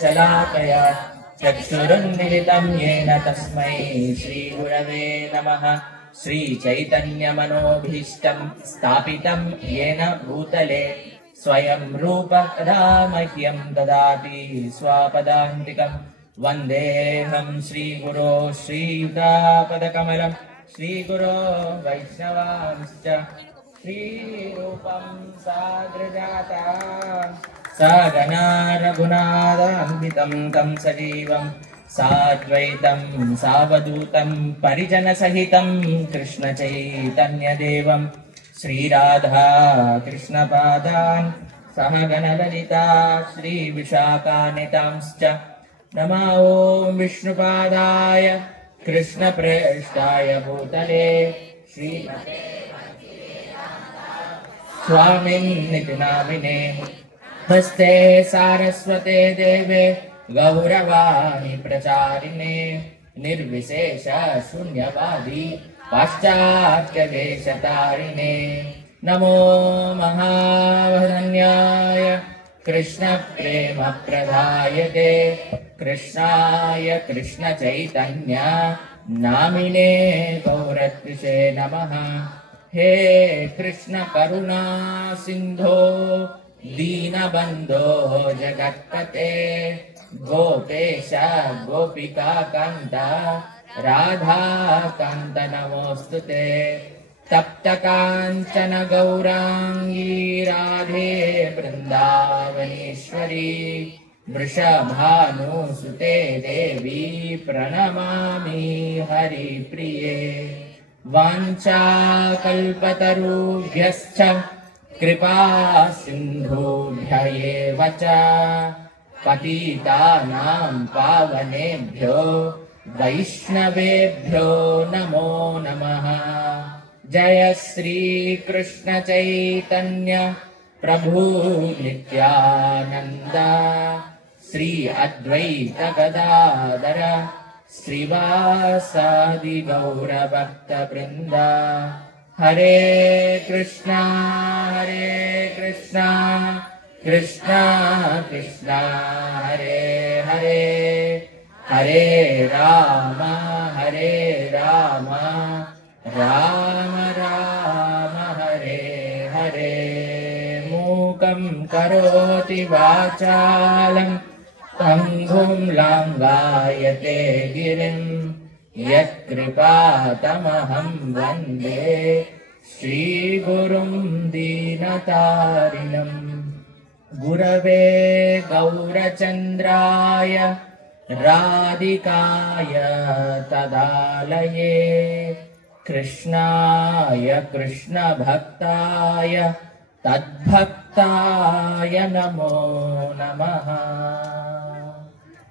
शलाकया चक्षुरुन्मिलितं येन तस्मै श्रीगुरवे नमः। श्रीचैतन्यमनोभीष्टं स्थापितं येन भूतले स्वयं रूपः कदा मह्यं ददाति स्वापदान्तिकं। वन्देऽहं श्रीगुरो श्रीयुतापदकमलं श्रीगुरो वैष्णवांश्च श्रीरूपं साग्रजाता सगना रघुनाथान्वितं तं सजीवं साद्वैतं सावधूतं परिजनसहितं कृष्णचैतन्यदेवं श्रीराधा कृष्णपादान् सहगणललिता श्रीविशाखान्वितांश्च नमो ॐ विष्णुपादाय कृष्णप्रेष्ठाय भूतले श्रीमते स्वामिन्निति नामिने नमस्ते सारस्वते देवे गौरवाणी प्रचारिणे निर्विशेष शून्यवादी पाश्चात्यदेशतारिणे नमो महावदन्याय कृष्ण प्रेम प्रदायते कृष्णाय कृष्ण चैतन्य नामिने गौरत्रिषे नमः। हे कृष्ण करुणा सिंधो दीनबंधो जगत्पते गोपेश गोपिका कांत राधा कांत नमोस्तुते। तप्त कांचन गौरांगी राधे वृंदावनेश्वरी वृषभानुसुते देवी प्रणमामि हरिप्रिये। वाञ्छाकल्पतरुभ्यश्च कृपा सिन्धुभ्य एव च पतितानां पावनेभ्यो वैष्णवेभ्यो नमो नमः। जय श्री कृष्ण चैतन्य प्रभु नित्यानंद श्री अद्वैत गदाधर श्रीवासादि गौर भक्त वृंद। हरे कृष्णा कृष्णा कृष्णा हरे हरे, हरे राम राम राम हरे हरे। मूकं करोति वाचालं पङ्गुं लङ्घयते गिरिं यत्कृपातमहं वन्दे श्रीगुरुं दीनतारिणम्। गुरवे गौरचन्द्राय राधिकाय तदालये कृष्णाय कृष्णभक्ताय तद्भक्ताय नमो नमः।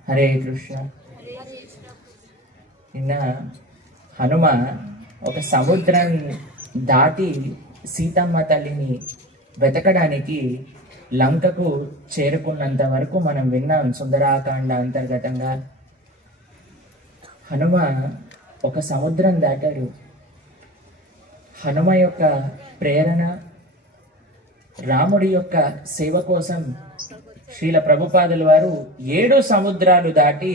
हरे कृष्ण। నిన్న హనుమ ఒక సముద్రం దాటి సీతమ్మ తల్లిని వెతకడానికి లంకకు చేరుకున్నంత వరకు మనం విన్నాం సుందరాకాండ అంతర్గతంగా. హనుమ ఒక సముద్రం దాటాడు. హనుమ యొక్క ప్రేరణ, రాముడి యొక్క సేవ కోసం శ్రీల ప్రభుపాదుల వారు 7 సముద్రాలు దాటి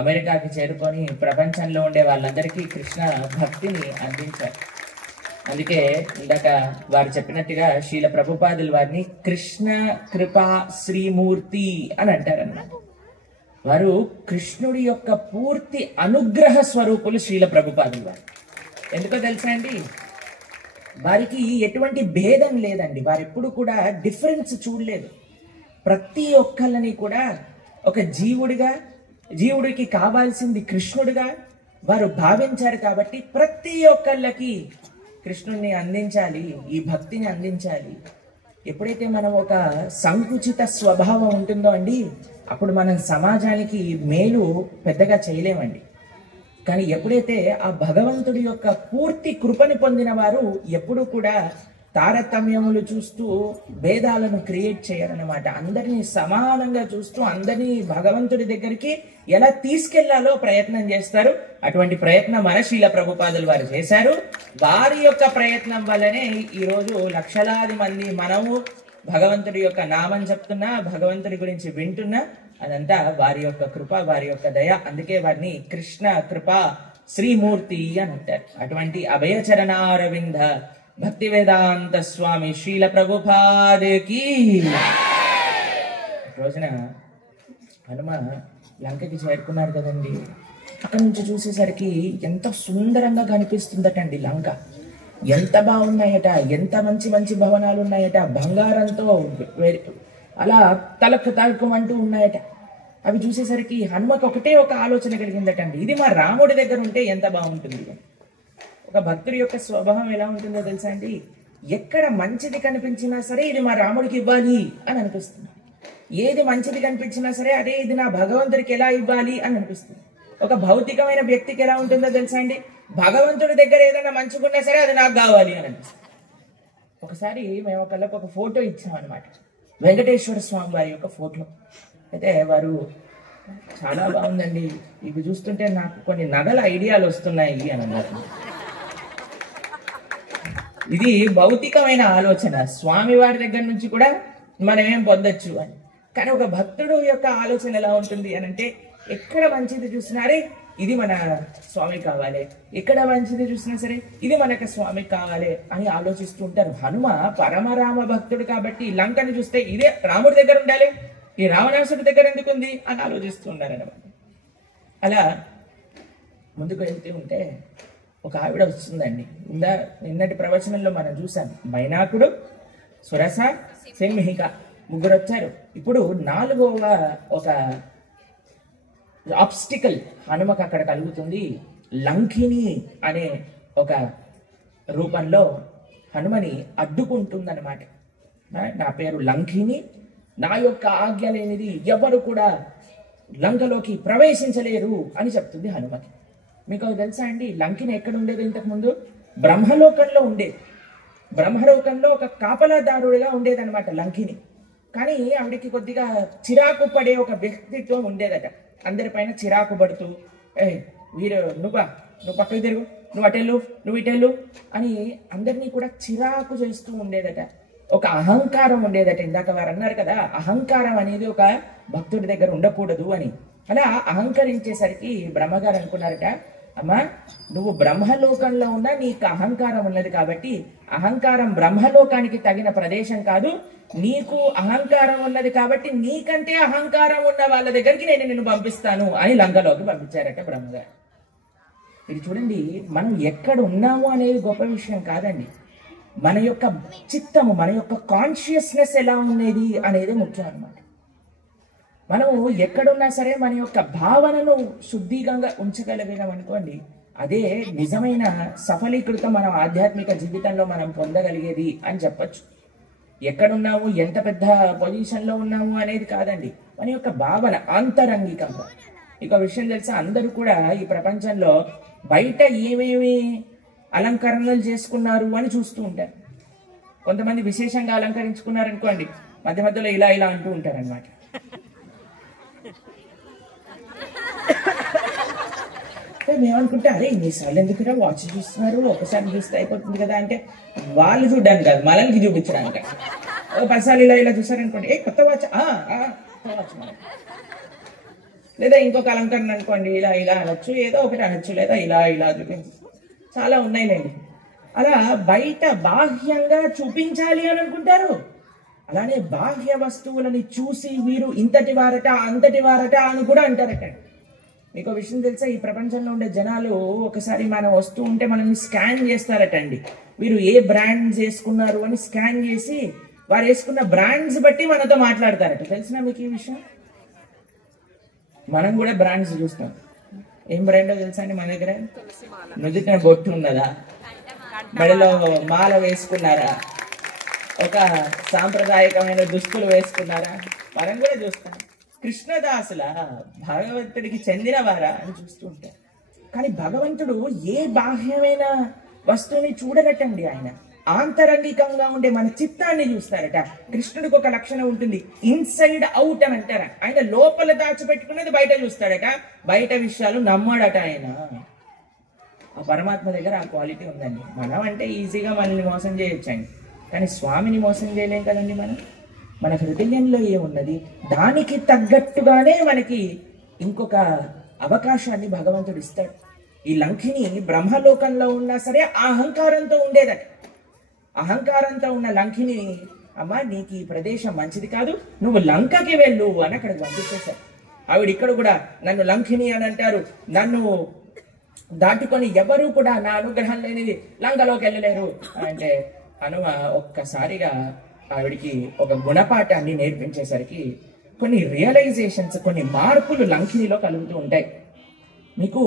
అమెరికాకి చేరుకొని ప్రపంచంలో ఉండే వాళ్ళందరికీ కృష్ణ భక్తిని అందించారు. అందుకే ఇందాక వారు చెప్పినట్టుగా శ్రీల ప్రభుపాదుల వారిని కృష్ణ కృపా శ్రీమూర్తి అని అంటారన్నమాట. వారు కృష్ణుడి యొక్క పూర్తి అనుగ్రహ స్వరూపులు శ్రీల ప్రభుపాదుల వారు. ఎందుకో తెలుసా అండి, వారికి ఎటువంటి భేదం లేదండి. వారు ఎప్పుడు కూడా డిఫరెన్స్ చూడలేదు. ప్రతి ఒక్కళ్ళని కూడా ఒక జీవుడికి కావాల్సింది కృష్ణుడిగా వారు భావించారు. కాబట్టి ప్రతి ఒక్కళ్ళకి కృష్ణుడిని అందించాలి, ఈ భక్తిని అందించాలి. ఎప్పుడైతే మనం ఒక సంకుచిత స్వభావం ఉంటుందో అండి, అప్పుడు మనం సమాజానికి మేలు పెద్దగా చేయలేమండి. కానీ ఎప్పుడైతే ఆ భగవంతుడి యొక్క పూర్తి కృపని పొందిన వారు ఎప్పుడు కూడా తారతమ్యములు చూస్తూ భేదాలను క్రియేట్ చేయరన్నమాట. అందరినీ సమానంగా చూస్తూ అందరినీ భగవంతుడి దగ్గరికి ఎలా తీసుకెళ్లాలో ప్రయత్నం చేస్తారు. అటువంటి ప్రయత్నం మన శ్రీల ప్రభుపాదుల వారు చేశారు. వారి యొక్క ప్రయత్నం వల్లనే ఈరోజు లక్షలాది మంది మనము భగవంతుడి యొక్క నామం చెప్తున్నా, భగవంతుడి గురించి వింటున్నా, అదంతా వారి యొక్క కృప, వారి యొక్క దయ. అందుకే వారిని కృష్ణ కృపా శ్రీమూర్తి అని అంటారు. అటువంటి అభయచరణారవింద భక్తి వేదాంత స్వామి శ్రీల ప్రభుపాదకి రోజున హనుమ లంకకి చేరుకున్నారు కదండి. అక్కడి నుంచి చూసేసరికి ఎంత సుందరంగా కనిపిస్తుందటండి లంక. ఎంత బాగున్నాయట, ఎంత మంచి మంచి భవనాలు ఉన్నాయట, బంగారంతో అలా తలక్కుమంటూ ఉన్నాయట. అవి చూసేసరికి హనుమకు ఒకటే ఒక ఆలోచన కలిగిందటండి, ఇది మా రాముడి దగ్గర ఉంటే ఎంత బాగుంటుంది. ఒక భక్తుడి యొక్క స్వభావం ఎలా ఉంటుందో తెలుసా అండి, ఎక్కడ మంచిది కనిపించినా సరే ఇది మా రాముడికి ఇవ్వాలి అని అనిపిస్తుంది. ఏది మంచిది కనిపించినా సరే అదే ఇది నా భగవంతుడికి ఎలా ఇవ్వాలి అని అనిపిస్తుంది. ఒక భౌతికమైన వ్యక్తికి ఎలా ఉంటుందో తెలుసా అండి, భగవంతుడి దగ్గర ఏదైనా మంచిగున్నా సరే అది నాకు కావాలి అని అనిపిస్తుంది. ఒకసారి మేము ఒకళ్ళకి ఒక ఫోటో ఇచ్చామన్నమాట, వెంకటేశ్వర స్వామి వారి యొక్క ఫోటో. అయితే వారు చాలా బాగుందండి, ఇవి చూస్తుంటే నాకు కొన్ని నగల ఐడియాలు వస్తున్నాయి అని అన్నారు. ఇది భౌతికమైన ఆలోచన, స్వామి వారి దగ్గర నుంచి కూడా మనం ఏం పొందొచ్చు అని. కానీ ఒక భక్తుడు యొక్క ఆలోచన ఎలా ఉంటుంది అని అంటే, ఎక్కడ మంచిది చూసినారే ఇది మన స్వామి కావాలి, ఎక్కడ మంచిది చూసినా సరే ఇది మనకు స్వామి కావాలి అని ఆలోచిస్తూ ఉంటారు. హనుమ పరమరామ భక్తుడు కాబట్టి లంకని చూస్తే ఇదే రాముడి దగ్గర ఉండాలి, ఈ రావణాసుడి దగ్గర ఎందుకుంది అని ఆలోచిస్తూ ఉన్నారన్నమాట. అలా ముందుకు వెళ్తూ ఉంటే ఒక ఆవిడ వస్తుందండి. నిన్నటి ప్రవచనంలో మనం చూసాం, మైనాకుడు, సురస, సింహిక ముగ్గురు వచ్చారు. ఇప్పుడు 4వ ఒక ఆబ్స్టికల్ హనుమకు అక్కడ కలుగుతుంది. లంకిని అనే ఒక రూపంలో హనుమని అడ్డుకుంటుందన్నమాట. నా పేరు లంకిని, నా యొక్క ఆజ్ఞ లేనిది ఎవరు కూడా లంకలోకి ప్రవేశించలేరు అని చెప్తుంది హనుమకి. మీకు తెలుసా అండి, లంకిని ఎక్కడ ఉండేది? ఇంతకుముందు బ్రహ్మలోకంలో ఉండేది. బ్రహ్మలోకంలో ఒక కాపలాదారుడిగా ఉండేదన్నమాట లంకిని. కానీ ఆవిడికి కొద్దిగా చిరాకు పడే ఒక వ్యక్తిత్వం ఉండేదట. అందరిపైన చిరాకు పడుతూ, నువ్వు పక్కకు తిరుగు, నువ్వు అటెళ్ళు, నువ్వు ఇటెళ్ళు అని అందరినీ కూడా చిరాకు చేస్తూ ఉండేదట. ఒక అహంకారం ఉండేదట. ఇందాక వారు అన్నారు కదా, అహంకారం అనేది ఒక భక్తుడి దగ్గర ఉండకూడదు అని. అలా అహంకరించేసరికి బ్రహ్మగారు అనుకున్నారట, అమ్మా నువ్వు బ్రహ్మలోకంలో ఉన్నా నీకు అహంకారం ఉన్నది కాబట్టి అహంకారం బ్రహ్మలోకానికి తగిన ప్రదేశం కాదు, నీకు అహంకారం ఉన్నది కాబట్టి నీకంటే అహంకారం ఉన్న వాళ్ళ దగ్గరికి నేను నిన్ను పంపిస్తాను అని లంకలోకి పంపించారట బ్రహ్మగారు. ఇది చూడండి, మనం ఎక్కడ ఉన్నాము అనేది గొప్ప విషయం కాదండి, మన యొక్క చిత్తము, మన యొక్క కాన్షియస్నెస్ ఎలా ఉండేది అనేది ముఖ్యం అన్నమాట. మనము ఎక్కడున్నా సరే మన యొక్క భావనను శుద్ధిగా ఉంచగలిగాం అనుకోండి, అదే నిజమైన సఫలీకృతం మన ఆధ్యాత్మిక జీవితంలో మనం పొందగలిగేది అని చెప్పచ్చు. ఎక్కడున్నాము, ఎంత పెద్ద పొజిషన్లో ఉన్నాము అనేది కాదండి, మన యొక్క భావన ఆంతరంగికంగా. ఇక విషయం తెలుసా, అందరూ కూడా ఈ ప్రపంచంలో బయట ఏమేమి అలంకరణలు చేసుకున్నారు అని చూస్తూ ఉంటారు. కొంతమంది విశేషంగా అలంకరించుకున్నారు అనుకోండి, మధ్య మధ్యలో ఇలా ఇలా అంటూ ఉంటారు అనమాట. మేమనుకుంటే అరే ఇన్నిసార్లు ఎందుకు వాచ్ చూస్తున్నారు, ఒకసారి చూస్తే అయిపోతుంది కదా అంటే, వాళ్ళు చూడడానికి కాదు మనల్ని చూపించడానికి. 10 సార్లు ఇలా ఇలా చూసారనుకోండి, కొత్త వాచ్ లేదా ఇంకొక అలంకరణ అనుకోండి, ఇలా ఇలా అనొచ్చు, ఏదో ఒకటి అనొచ్చు, లేదా ఇలా ఇలా చూపించు, చాలా ఉన్నాయిలేండి. అలా బయట బాహ్యంగా చూపించాలి అని అనుకుంటారు. అలానే బాహ్య వస్తువులని చూసి వీరు ఇంతటి వారట అంతటి వారట అని కూడా అంటారట. మీకు విషయం తెలుసా, ఈ ప్రపంచంలో ఉండే జనాలు ఒకసారి మనం వస్తూ ఉంటే మనల్ని స్కాన్ చేస్తారట అండి. వీరు ఏ బ్రాండ్స్ వేసుకున్నారు అని స్కాన్ చేసి వారు వేసుకున్న బ్రాండ్స్ బట్టి మనతో మాట్లాడతారట. తెలిసినా మీకు ఈ విషయం? మనం కూడా బ్రాండ్స్ చూస్తాం. ఏం బ్రాండో తెలుసా అండి మన దగ్గర? నుదుటిన బొట్టు ఉన్నదా, మెడలో మాల వేసుకున్నారా, ఒక సాంప్రదాయకమైన దుస్తులు వేసుకున్నారా, మనం కూడా చూస్తాం. కృష్ణదాసుల భగవంతుడికి చెందిన వారా అని చూస్తూ ఉంటారు. కానీ భగవంతుడు ఏ బాహ్యమైన వస్తువుని చూడనట్టండి, ఆయన ఆంతరంగికంగా ఉండే మన చిత్తాన్ని చూస్తారట. కృష్ణుడికి ఒక లక్షణం ఉంటుంది, ఇన్సైడ్ అవుట్ అని అంటారు. ఆయన లోపల దాచిపెట్టుకునేది బయట చూస్తాడట, బయట విషయాలు నమ్మడట ఆయన. ఆ పరమాత్మ దగ్గర ఆ క్వాలిటీ ఉందండి. మనం అంటే ఈజీగా మనల్ని మోసం చేయొచ్చండి, కానీ స్వామిని మోసం చేయలేం కదండి. మన హృదయంలో ఏమున్నది దానికి తగ్గట్టుగానే మనకి ఇంకొక అవకాశాన్ని భగవంతుడు ఇస్తాడు. ఈ లంకిని బ్రహ్మలోకంలో ఉన్నా సరే అహంకారంతో ఉండేదట. అహంకారంతో ఉన్న లంకిని, అమ్మా నీకు ఈ ప్రదేశం మంచిది కాదు, నువ్వు లంకకి వెళ్ళు అని అక్కడికి పంపించేశారు. ఆవిడ ఇక్కడ కూడా నన్ను లంకిని అని అంటారు, నన్ను దాటుకొని ఎవరు కూడా నా అనుగ్రహం లేనిది లంకలోకి వెళ్ళలేరు అంటే హనుమ ఒక్కసారిగా ఆవిడికి ఒక గుణపాఠాన్ని నేర్పించేసరికి కొన్ని రియలైజేషన్స్, కొన్ని మార్పులు లంకినిలో కలుగుతూ ఉంటాయి. మీకు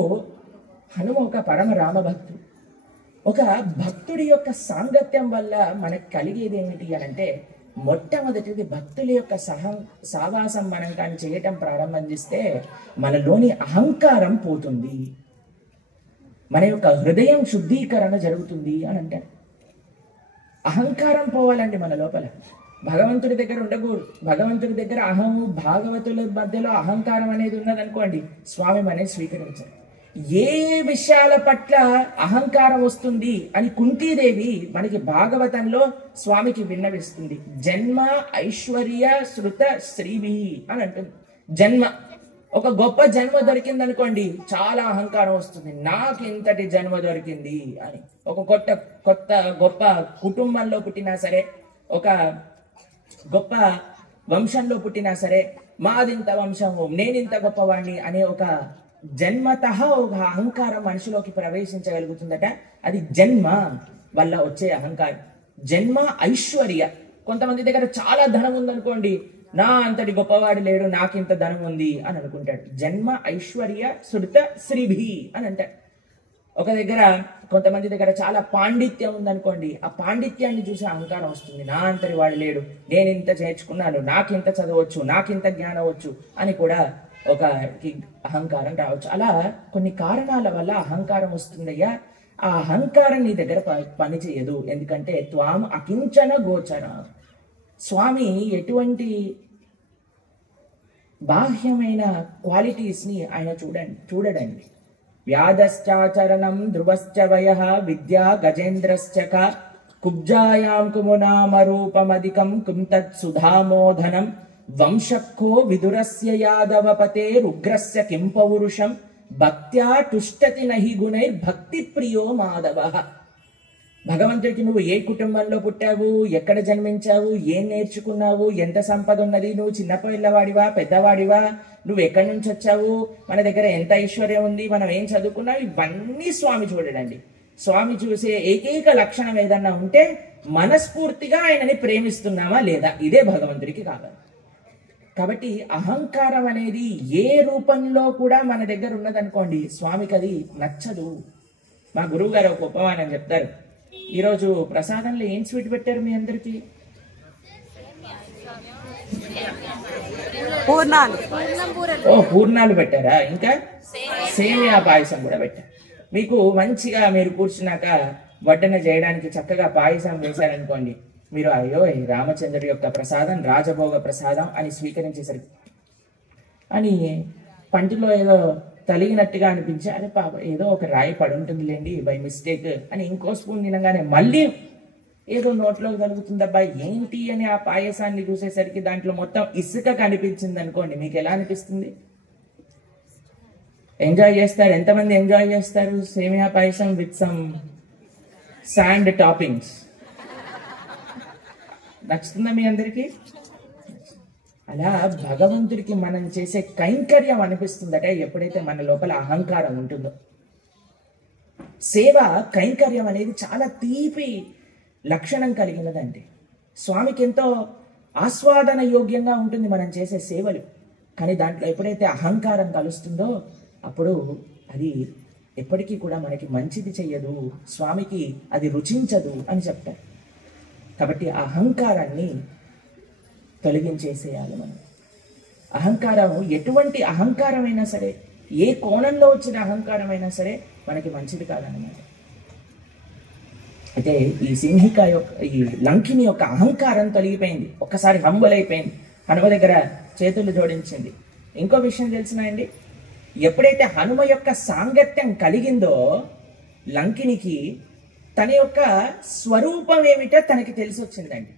హనుమ ఒక పరమ రామభక్తుడు. ఒక భక్తుడి యొక్క సాంగత్యం వల్ల మనకు కలిగేది ఏమిటి అని అంటే, మొట్టమొదటిది భక్తుల యొక్క సావాసం మనం కానీ చేయటం ప్రారంభిస్తే మనలోని అహంకారం పోతుంది, మన యొక్క హృదయం శుద్ధీకరణ జరుగుతుంది అని అంటారు. అహంకారం పోవాలండి మన లోపల. భగవంతుడి దగ్గర ఉండకూడదు. భగవంతుడి దగ్గర అహము, భాగవతుల మధ్యలో అహంకారం అనేది ఉన్నదనుకోండి, స్వామి మనని స్వీకరించారు. ఏ విషయాల పట్ల అహంకారం వస్తుంది అని కుంతీదేవి మనకి భాగవతంలో స్వామికి విన్నవిస్తుంది. జన్మ ఐశ్వర్య శృత శ్రీభి అని అంటుంది. జన్మ, ఒక గొప్ప జన్మ దొరికింది అనుకోండి, చాలా అహంకారం వస్తుంది, నాకు ఇంతటి జన్మ దొరికింది అని. ఒక గొప్ప కుటుంబంలో పుట్టినా సరే, ఒక గొప్ప వంశంలో పుట్టినా సరే, మాదింత వంశము, నేనింత గొప్పవాణ్ణి అనే ఒక జన్మతః ఒక అహంకారం మనిషిలోకి ప్రవేశించగలుగుతుందట. అది జన్మ వల్ల వచ్చే అహంకారం. జన్మ ఐశ్వర్య, కొంతమంది దగ్గర చాలా ధనం ఉందనుకోండి, నా అంతటి గొప్పవాడు లేడు, నాకింత ధనం ఉంది అని అనుకుంటాడు. జన్మ ఐశ్వర్య శృత శ్రీభి అని అంటాడు. ఒక దగ్గర కొంతమంది దగ్గర చాలా పాండిత్యం ఉందనుకోండి, ఆ పాండిత్యాన్ని చూసి అహంకారం వస్తుంది. నా అంతటి వాడు లేడు, నేను ఇంత చేర్చుకున్నాను, నాకింత చదవచ్చు, నాకింత జ్ఞానం వచ్చు అని కూడా ఒక అహంకారం రావచ్చు. అలా కొన్ని కారణాల వల్ల అహంకారం వస్తుందయ్యా. ఆ అహంకారం నీ దగ్గర పని చేయదు. ఎందుకంటే త్వాం అకించన గోచర. స్వామి ఎటువంటి బాహ్యమైన క్వాలిటీస్ ని ఆయన చూడడండి. వ్యాధశ్చాచరణం ధ్రువశ్చ వయః విద్యా గజేంద్రశ్చ కుబ్జాయాం కుమునామరూపమధికం కుం తత్ సుధామోధనం వంశక్కో విదురస్య యాదవపతేరుగ్రస్య కిం పౌరుషం భక్త్యా తుష్టతి నహి గుణైర్భక్తి ప్రియో మాధవః. భగవంతుడికి నువ్వు ఏ కుటుంబంలో పుట్టావు, ఎక్కడ జన్మించావు, ఏం నేర్చుకున్నావు, ఎంత సంపద ఉన్నది, నువ్వు చిన్నపిల్లవాడివా పెద్దవాడివా, నువ్వు ఎక్కడి నుంచి వచ్చావు, మన దగ్గర ఎంత ఐశ్వర్యం ఉంది, మనం ఏం చదువుకున్నావు, ఇవన్నీ స్వామి చూడడండి. స్వామి చూసే ఏకైక లక్షణం ఏదన్నా ఉంటే మనస్ఫూర్తిగా ఆయనని ప్రేమిస్తున్నామా లేదా, ఇదే భగవంతుడికి కావాలి. కాబట్టి అహంకారం అనేది ఏ రూపంలో కూడా మన దగ్గర ఉన్నదనుకోండి, స్వామికి అది నచ్చదు. మా గురువు గారు ఒక ఉపమానం చెప్తారు. ఈరోజు ప్రసాదంలో ఏం స్వీట్ పెట్టారు మీ అందరికి? పూర్ణాలు పెట్టారా? ఇంకా సేమియా పాయసం కూడా పెట్టారు. మీకు మంచిగా మీరు కూర్చున్నాక వడ్డన చేయడానికి చక్కగా పాయసం వేశారనుకోండి, మీరు అయ్యో రామచంద్రుడి యొక్క ప్రసాదం, రాజభోగ ప్రసాదం అని స్వీకరించేసరికి అని పంటిలో ఏదో తలిగినట్టుగా అనిపించి, అరే పాప ఏదో ఒక రాయి పడి ఉంటుందిలేండి బై మిస్టేక్ అని ఇంకో స్పూన్ తినగానే మళ్ళీ ఏదో నోట్లోకి తగులుతుందబ్బా ఏంటి అని ఆ పాయసాన్ని చూసేసరికి దాంట్లో మొత్తం ఇసుక కనిపించింది అనుకోండి, మీకు ఎలా అనిపిస్తుంది? ఎంజాయ్ చేస్తారు? ఎంతమంది ఎంజాయ్ చేస్తారు సేమియా పాయసం విత్ సమ్ శాండ్ టాపింగ్స్? నచ్చుతుందా మీ అందరికీ? అలా భగవంతుడికి మనం చేసే కైంకర్యం అనిపిస్తుందట ఎప్పుడైతే మన లోపల అహంకారం ఉంటుందో. సేవ కైంకర్యం అనేది చాలా తీపి లక్షణం కలిగినదండి. స్వామికి ఎంతో ఆస్వాదన యోగ్యంగా ఉంటుంది మనం చేసే సేవలు. కానీ దాంట్లో ఎప్పుడైతే అహంకారం కలుస్తుందో అప్పుడు అది ఎప్పటికీ కూడా మనకి మంచిది చెయ్యదు, స్వామికి అది రుచించదు అని చెప్తారు. కాబట్టి అహంకారాన్ని తొలగించేసేయాలి మనం. అహంకారం ఎటువంటి అహంకారమైనా సరే, ఏ కోణంలో వచ్చిన అహంకారమైనా సరే మనకి మంచిది కాదన్నమాట. అయితే ఈ సింహిక యొక్క, ఈ లంకిని యొక్క అహంకారం తొలగిపోయింది, ఒక్కసారి హంబుల్ అయిపోయింది, హనుమ దగ్గర చేతులు జోడించింది. ఇంకో విషయం తెలిసినాయండి, ఎప్పుడైతే హనుమ యొక్క సాంగత్యం కలిగిందో లంకినికి తన యొక్క స్వరూపం ఏమిటో తనకి తెలిసి వచ్చిందండి.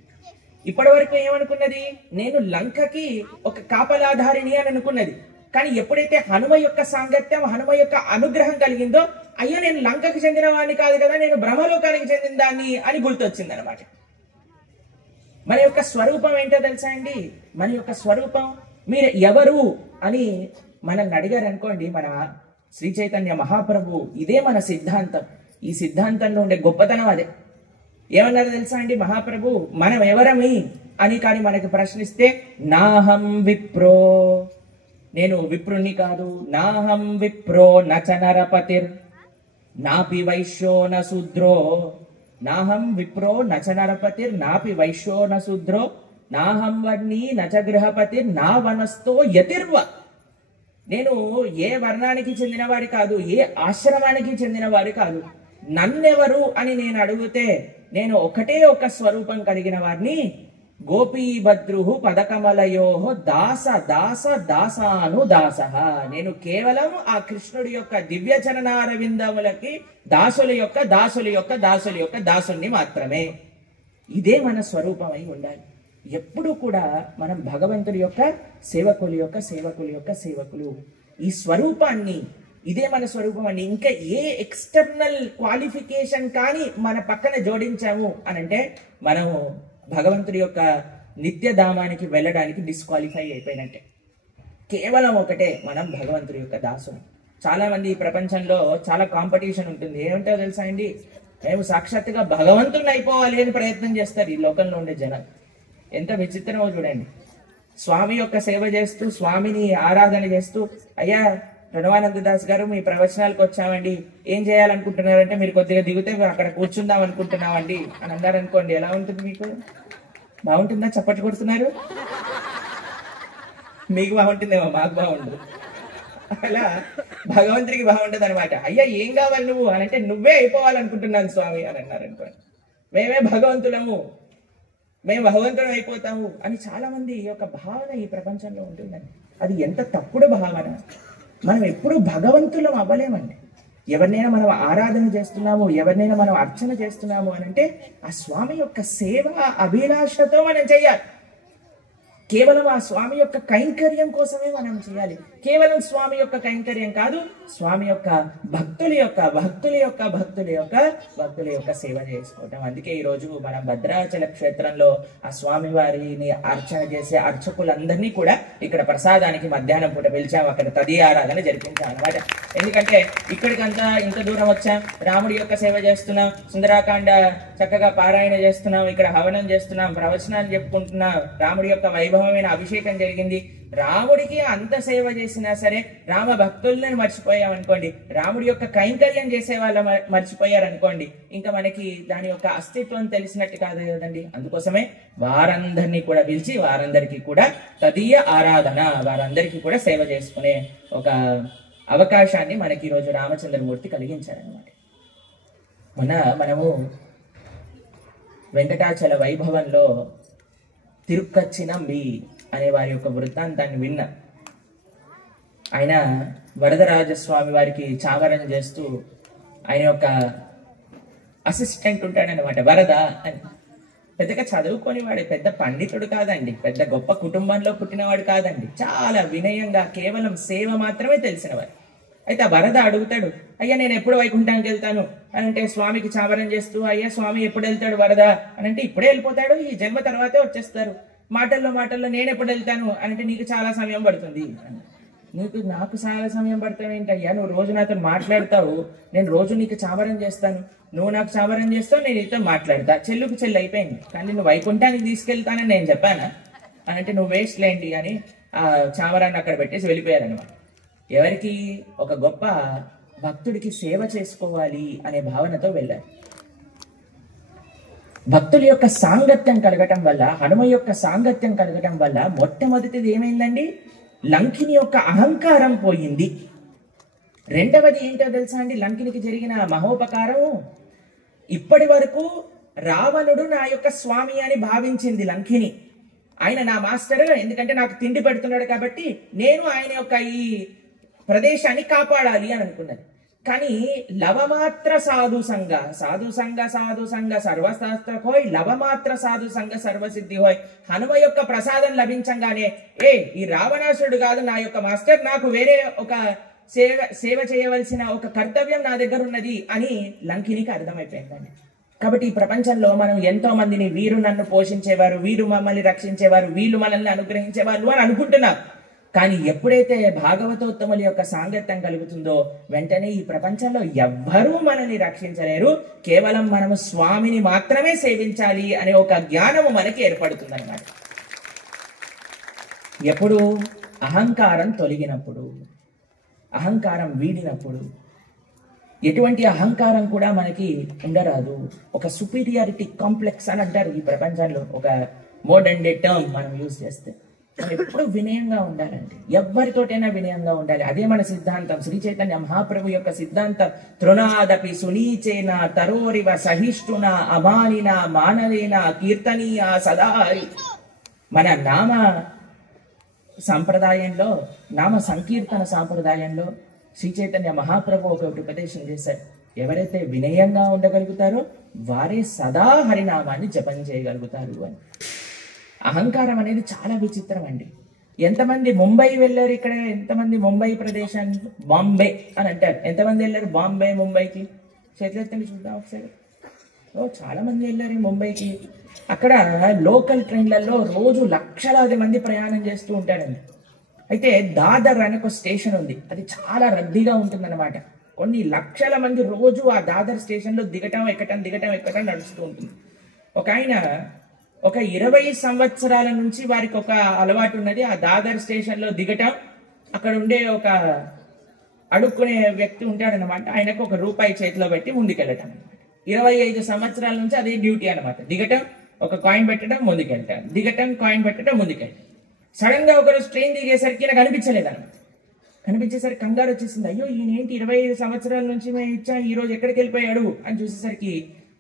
ఇప్పటి వరకు ఏమనుకున్నది, నేను లంకకి ఒక కాపలాధారిణి అని అనుకున్నది. కానీ ఎప్పుడైతే హనుమ యొక్క సాంగత్యం, హనుమ యొక్క అనుగ్రహం కలిగిందో, అయ్యో నేను లంకకి చెందిన వాడిని కాదు కదా, నేను బ్రహ్మలోకానికి చెందిన దాన్ని అని గుర్తొచ్చింది అనమాట. మన యొక్క స్వరూపం ఏంటో తెలుసా అండి? మన యొక్క స్వరూపం మీరు ఎవరు అని మనం అడిగారు అనుకోండి, మన శ్రీ చైతన్య మహాప్రభు ఇదే మన సిద్ధాంతం. ఈ సిద్ధాంతంలో ఉండే గొప్పతనం అదే. ఏమన్నారు తెలుసా అండి మహాప్రభు, మనం ఎవరమి అని కానీ మనకి ప్రశ్నిస్తే, నాహం విప్రో, నేను విప్రుని కాదు, నాహం విప్రో నచ నరపతిర్ నాపి వైశ్యో న శూద్రో, నాహం విప్రో నచ నరపతిర్ నాపి వైశ్యో న శూద్రో, నాహం వర్ణి నచ గృహపతిర్ నా వనస్థో యతిర్వ. నేను ఏ వర్ణానికి చెందినవాడి కాదు, ఏ ఆశ్రమానికి చెందినవాడి కాదు. నన్నెవరు అని నేను అడిగితే నేను ఒకటే ఒక స్వరూపం కలిగిన వారిని, గోపీభద్రు పదకమలయో దాస దాస దాసాను దాస. నేను కేవలం ఆ కృష్ణుడి యొక్క దివ్య చరణారవిందములకి దాసుల యొక్క దాసుల యొక్క దాసుల యొక్క దాసుని మాత్రమే. ఇదే మన స్వరూపమై ఉండాలి. ఎప్పుడు కూడా మనం భగవంతుడి యొక్క సేవకుల యొక్క సేవకుల యొక్క సేవకులు. ఈ స్వరూపాన్ని, ఇదే మన స్వరూపం అండి. ఇంకా ఏ ఎక్స్టర్నల్ క్వాలిఫికేషన్ కానీ మన పక్కన జోడించాము అని అంటే మనము భగవంతుడి యొక్క నిత్యధామానికి వెళ్ళడానికి డిస్క్వాలిఫై అయిపోయినట్టే. కేవలం ఒకటే, మనం భగవంతుడి యొక్క దాసులు. చాలా మంది ఈ ప్రపంచంలో చాలా కాంపిటీషన్ ఉంటుంది. ఏమంటో తెలుసా అండి, మేము సాక్షాత్తుగా భగవంతుడిని అయిపోవాలి అని ప్రయత్నం చేస్తారు ఈ లోకంలో ఉండే జనం. ఎంత విచిత్రమో చూడండి. స్వామి యొక్క సేవ చేస్తూ, స్వామిని ఆరాధన చేస్తూ, అయ్యా ప్రణవానంద దాస్ గారు మీ ప్రవచనాలకు వచ్చామండి, ఏం చేయాలనుకుంటున్నారంటే మీరు కొద్దిగా దిగితే అక్కడ కూర్చుందాం అనుకుంటున్నామండి అని అన్నారు అనుకోండి, ఎలా ఉంటుంది మీకు? బాగుంటుందా? చప్పట్లు కొడుతున్నారు. మీకు బాగుంటుందేమో, మాకు బాగుండదు. అలా భగవంతుడికి బాగుంటుంది అనమాట. అయ్యా ఏం కావాలి నువ్వు అని అంటే, నువ్వే అయిపోవాలనుకుంటున్నాను స్వామి అని అన్నారు అనుకోండి. మేమే భగవంతులము, మేము భగవంతులం అయిపోతాము అని చాలా మంది ఈ యొక్క భావన ఈ ప్రపంచంలో ఉంటుందండి. అది ఎంత తప్పుడు భావన. మనం ఎప్పుడూ భగవంతులం అవ్వలేమండి. ఎవరినైనా మనం ఆరాధన చేస్తున్నాము, ఎవరినైనా మనం అర్చన చేస్తున్నాము అని అంటే ఆ స్వామి యొక్క సేవ అభిలాషతో మనం చేయాలి. కేవలం ఆ స్వామి యొక్క కైంకర్యం కోసమే మనం చేయాలి. కేవలం స్వామి యొక్క కైంకర్యం కాదు, స్వామి యొక్క భక్తుల యొక్క సేవ చేసుకోవటం. అందుకే ఈ రోజు మనం భద్రాచల క్షేత్రంలో ఆ స్వామి వారిని అర్చన చేసే అర్చకులందరినీ కూడా ఇక్కడ ప్రసాదానికి మధ్యాహ్నం పూట పిలిచాం, అక్కడ తదియ ఆరాధన జరిపించాం అనమాట. ఎందుకంటే ఇక్కడికంతా ఇంత దూరం వచ్చాం, రాముడి యొక్క సేవ చేస్తున్నాం, సుందరాకాండ చక్కగా పారాయణ చేస్తున్నాం, ఇక్కడ హవనం చేస్తున్నాం, ప్రవచనాలు చెప్పుకుంటున్నాం, రాముడి యొక్క వైభవమైన అభిషేకం జరిగింది. రాముడికి అంత సేవ చేసినా సరే రామ భక్తులను మర్చిపోయాం అనుకోండి, రాముడి యొక్క కైంకర్యం చేసే వాళ్ళ మర్చిపోయారనుకోండి, ఇంకా మనకి దాని యొక్క అస్తిత్వం తెలిసినట్టు కాదు కదండి. అందుకోసమే వారందరినీ కూడా పిలిచి వారందరికీ కూడా తదీయ ఆరాధన, వారందరికీ కూడా సేవ చేసుకునే ఒక అవకాశాన్ని మనకి ఈరోజు రామచంద్రమూర్తి కలిగించారనమాట. మనము వెంకటాచల వైభవంలో తిరుక్కచ్చిన మీ అనే వారి యొక్క వృత్తాంతాన్ని విన్నా. ఆయన వరదరాజస్వామి వారికి చామరం చేస్తూ ఆయన యొక్క అసిస్టెంట్ ఉంటాడనమాట, వరద అని. పెద్దగా చదువుకొని వాడు, పెద్ద పండితుడు కాదండి, పెద్ద గొప్ప కుటుంబంలో పుట్టినవాడు కాదండి, చాలా వినయంగా కేవలం సేవ మాత్రమే తెలిసినవాడు. అయితే ఆ వరద అడుగుతాడు, అయ్యా నేను ఎప్పుడు వైకుంఠానికి వెళ్తాను అని అంటే, స్వామికి చామరం చేస్తూ, అయ్యా స్వామి ఎప్పుడు వెళ్తాడు వరద అని అంటే, ఇప్పుడే వెళ్ళిపోతాడు, ఈ జన్మ తర్వాతే వచ్చేస్తారు. మాటల్లో నేను ఎప్పుడు వెళ్తాను అని అంటే, నీకు చాలా సమయం పడుతుంది. నాకు చాలా సమయం పడతావు ఏంటయ్యా, నువ్వు రోజు నాతో మాట్లాడతావు, నేను రోజు నీకు చామరం చేస్తాను, నువ్వు నాకు చామరం చేస్తావు, నేను నీతో మాట్లాడతా, చెల్లుకు చెల్లు అయిపోయింది. కానీ నువ్వు వైకుంఠానికి తీసుకెళ్తానని నేను చెప్పానా అని అంటే, నువ్వు వేస్ట్లేండి అని ఆ చామరాన్ని అక్కడ పెట్టేసి వెళ్ళిపోయారనమాట. ఎవరికి? ఒక గొప్ప భక్తుడికి సేవ చేసుకోవాలి అనే భావనతో వెళ్ళారు. భక్తుల యొక్క సాంగత్యం కలగటం వల్ల, హనుమ యొక్క సాంగత్యం కలగటం వల్ల మొట్టమొదటిది ఏమైందండి? లంకిని యొక్క అహంకారం పోయింది. రెండవది ఏంటో తెలుసా అండి? లంకినికి జరిగిన మహోపకారం, ఇప్పటి వరకు రావణుడు నా యొక్క స్వామి అని భావించింది లంకిని. ఆయన నా మాస్టర్, ఎందుకంటే నాకు తిండి పెడుతున్నాడు కాబట్టి నేను ఆయన యొక్క ఈ ప్రదేశాన్ని కాపాడాలి అని అనుకున్నది. కానీ లవమాత్ర సాధు సంగ సర్వశాస్త్ర హోయ్, లవమాత్ర సాధు సంగ సర్వసిద్ధి హోయ్. హనుమ యొక్క ప్రసాదం లభించంగానే, ఈ రావణాసురుడు కాదు నా యొక్క మాస్టర్, నాకు వేరే ఒక సేవ చేయవలసిన ఒక కర్తవ్యం నా దగ్గర ఉన్నది అని లంకినికి అర్థమైపోయిందండి. కాబట్టి ఈ ప్రపంచంలో మనం ఎంతో మందిని, వీరు నన్ను పోషించేవారు, వీరు మమ్మల్ని రక్షించేవారు, వీళ్ళు మనల్ని అనుగ్రహించేవాళ్ళు అని అనుకుంటున్నాం. కానీ ఎప్పుడైతే భాగవతోత్తముల యొక్క సాంగత్యం కలుగుతుందో వెంటనే ఈ ప్రపంచంలో ఎవ్వరూ మనల్ని రక్షించలేరు, కేవలం మనము స్వామిని మాత్రమే సేవించాలి అనే ఒక జ్ఞానము మనకి ఏర్పడుతుందన్నమాట. ఎప్పుడు? అహంకారం తొలగినప్పుడు, అహంకారం వీడినప్పుడు. ఎటువంటి అహంకారం కూడా మనకి ఉండరాదు. ఒక సుపీరియారిటీ కాంప్లెక్స్ అని అంటారు ఈ ప్రపంచంలో, ఒక మోడర్న్ డే టర్మ్ మనం యూజ్ చేస్తే. మనం ఎప్పుడు వినయంగా ఉండాలండి, ఎవరితోటైనా వినయంగా ఉండాలి. అదే మన సిద్ధాంతం. శ్రీ చైతన్య మహాప్రభు యొక్క సిద్ధాంతం, తృణాదపి సునీచేన తరోరివ సహిష్ణున అమానిన మానవేన కీర్తనీయ సదాహరి. మన నామ సంప్రదాయంలో, నామ సంకీర్తన సాంప్రదాయంలో శ్రీ చైతన్య మహాప్రభు ఒకటి ఉపదేశం చేశారు. ఎవరైతే వినయంగా ఉండగలుగుతారో వారే సదా హరినామాన్ని జపం చేయగలుగుతారు అని. అహంకారం అనేది చాలా విచిత్రం అండి. ఎంతమంది ముంబై వెళ్ళారు? ఇక్కడ ఎంతమంది ముంబై ప్రదేశాన్ని బాంబే అని అంటారు, ఎంతమంది వెళ్ళారు బాంబే ముంబైకి? చేతులు ఎత్తండి చూద్దాం ఒకసారి. చాలా మంది వెళ్ళారు ముంబైకి. అక్కడ లోకల్ ట్రైన్లలో రోజు లక్షలాది మంది ప్రయాణం చేస్తూ ఉంటారండి. అయితే దాదర్ అనే ఒక స్టేషన్ ఉంది, అది చాలా రద్దీగా ఉంటుందన్నమాట. కొన్ని లక్షల మంది రోజు ఆ దాదర్ స్టేషన్లో దిగటం ఎక్కటం నడుస్తూ ఉంటుంది. ఒక ఆయన ఒక 20 సంవత్సరాల నుంచి వారికి ఒక అలవాటు ఉన్నది, ఆ దాదర్ స్టేషన్లో దిగటం, అక్కడ ఉండే ఒక అడుక్కునే వ్యక్తి ఉంటాడనమాట. ఆయనకు ఒక రూపాయి చేతిలో పెట్టి ముందుకెళ్ళటం అనమాట. 25 సంవత్సరాల నుంచి అదే డ్యూటీ అనమాట. దిగటం, ఒక కాయిన్ పెట్టడం, ముందుకెళ్ళటం, దిగటం, కాయిన్ పెట్టడం, ముందుకెళ్ళటం. సడన్ గా ఒకరోజు ట్రైన్ దిగేసరికి నాకు కనిపించలేదు అనమాట. కనిపించేసరికి కంగారు వచ్చేసింది. అయ్యో ఈయన ఏంటి 25 సంవత్సరాల నుంచి మేము ఇచ్చా, ఈ రోజు ఎక్కడికి వెళ్ళిపోయాడు అని చూసేసరికి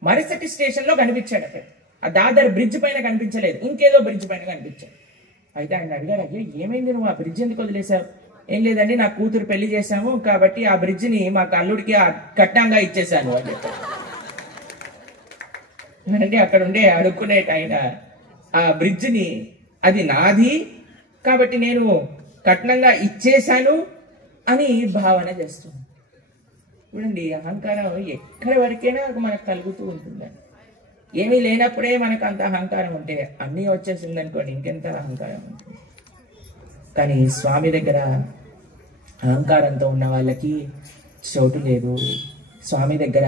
మరుసటి స్టేషన్ లో కనిపించాడు. అక్కడ ఆ దాదర్ బ్రిడ్జ్ పైన కనిపించలేదు, ఇంకేదో బ్రిడ్జ్ పైన కనిపించాడు. అయితే ఆయన అడిగారు, అయ్యో ఏమైంది, నువ్వు ఆ బ్రిడ్జ్ ఎందుకు వదిలేసావు? ఏం లేదండి, నా కూతురు పెళ్లి చేశాము కాబట్టి ఆ బ్రిడ్జిని మాకు అల్లుడికి కట్నంగా ఇచ్చేసాను అని చెప్పారు. అంటే అక్కడ ఉండే అడుక్కునేట ఆయన ఆ బ్రిడ్జిని అది నాది కాబట్టి నేను కట్నంగా ఇచ్చేశాను అని భావన చేస్తుంది. చూడండి, అహంకారం ఎక్కడి వరకైనా మనకు కలుగుతూ ఉంటుందండి. ఏమీ లేనప్పుడే మనకు అంత అహంకారం ఉంటే అన్నీ వచ్చేసింది అనుకోండి, ఇంకెంత అహంకారం ఉంటుంది. కానీ స్వామి దగ్గర అహంకారంతో ఉన్న వాళ్ళకి చోటు లేదు. స్వామి దగ్గర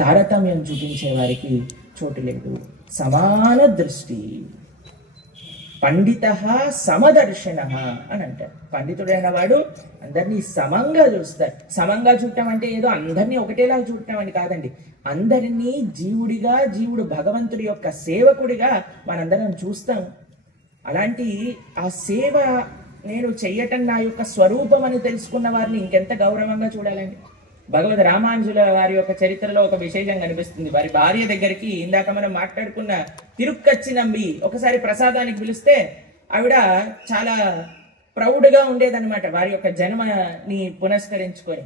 తారతమ్యం చూపించే వారికి చోటు లేదు. సమాన దృష్టి, పండిత సమదర్శన అని అంటారు. పండితుడైన వాడు అందరినీ సమంగా చూస్తారు. సమంగా చూడటం అంటే ఏదో అందరినీ ఒకటేలా చూడటం అని కాదండి. అందరినీ జీవుడిగా, జీవుడు భగవంతుడి యొక్క సేవకుడిగా మనందరం చూస్తాం. అలాంటి ఆ సేవ నేను చెయ్యటం నా యొక్క స్వరూపం అని తెలుసుకున్న వారిని ఇంకెంత గౌరవంగా చూడాలండి. భగవద్ రామానుజుల వారి యొక్క చరిత్రలో ఒక విశేషం కనిపిస్తుంది. వారి భార్య దగ్గరికి ఇందాక మనం మాట్లాడుకున్న తిరుక్కచ్చి నంబి ఒకసారి ప్రసాదానికి పిలిస్తే ఆవిడ చాలా ప్రౌడ్గా ఉండేదన్నమాట. వారి యొక్క జన్మని పునస్కరించుకొని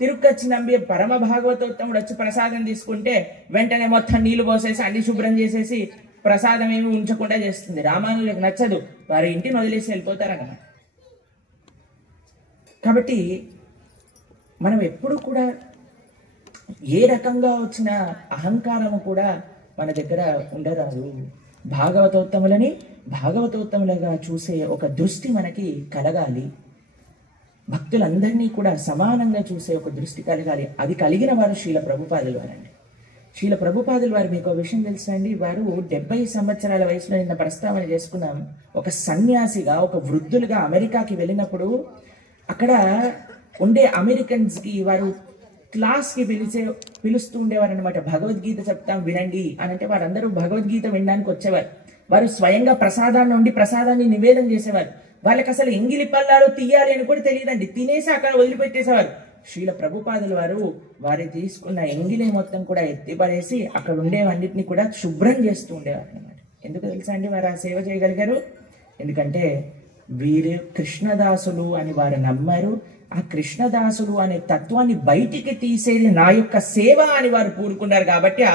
తిరుక్కచ్చి నంబి పరమ భాగవతోత్తముడు వచ్చి ప్రసాదం తీసుకుంటే వెంటనే మొత్తం నీళ్లు పోసేసి అన్ని శుభ్రం చేసేసి ప్రసాదం ఏమి ఉంచకుండా చేస్తుంది. రామానుజులకు నచ్చదు, వారి ఇంటిని వదిలేసి వెళ్ళిపోతారన్నమాట. కాబట్టి మనం ఎప్పుడు కూడా ఏ రకంగా వచ్చిన అహంకారము కూడా మన దగ్గర ఉండరాదు. భాగవతోత్తములని భాగవతోత్తములుగా చూసే ఒక దృష్టి మనకి కలగాలి. భక్తులందరినీ కూడా సమానంగా చూసే ఒక దృష్టి కలగాలి. అది కలిగిన వారు శ్రీల ప్రభుపాదులు వారండి. శ్రీల ప్రభుపాదులు వారు మీకు విషయం తెలుసా అండి? వారు 70 సంవత్సరాల వయసులో నిన్న ప్రస్తావన చేసుకున్నాం. ఒక సన్యాసిగా, ఒక వృద్ధులుగా అమెరికాకి వెళ్ళినప్పుడు అక్కడ ఉండే అమెరికన్స్ కి వారు క్లాస్ కి పిలుస్తూ ఉండేవారు అనమాట. భగవద్గీత చెప్తాం వినండి అని అంటే వారందరూ భగవద్గీత వినడానికి వచ్చేవారు. వారు స్వయంగా ప్రసాదాన్ని ఉండి ప్రసాదాన్ని నివేదన చేసేవారు. వాళ్ళకి అసలు ఎంగిలి పల్లాలు తీయాలి అని కూడా తెలియదండి, తినేసి అక్కడ వదిలిపెట్టేసేవారు. శ్రీల ప్రభుపాదులు వారు వారి తీసుకున్న ఎంగిలి మొత్తం కూడా ఎత్తిపడేసి అక్కడ ఉండేవన్నిటిని కూడా శుభ్రం చేస్తూ ఉండేవారు అనమాట. ఎందుకు తెలుసా అండి వారు ఆ సేవ చేయగలిగారు? ఎందుకంటే వీరు కృష్ణదాసులు అని వారు నమ్మారు. ఆ కృష్ణదాసులు అనే తత్వాన్ని బయటికి తీసేది నా యొక్క సేవ అని వారు పూనుకున్నారు. కాబట్టి ఆ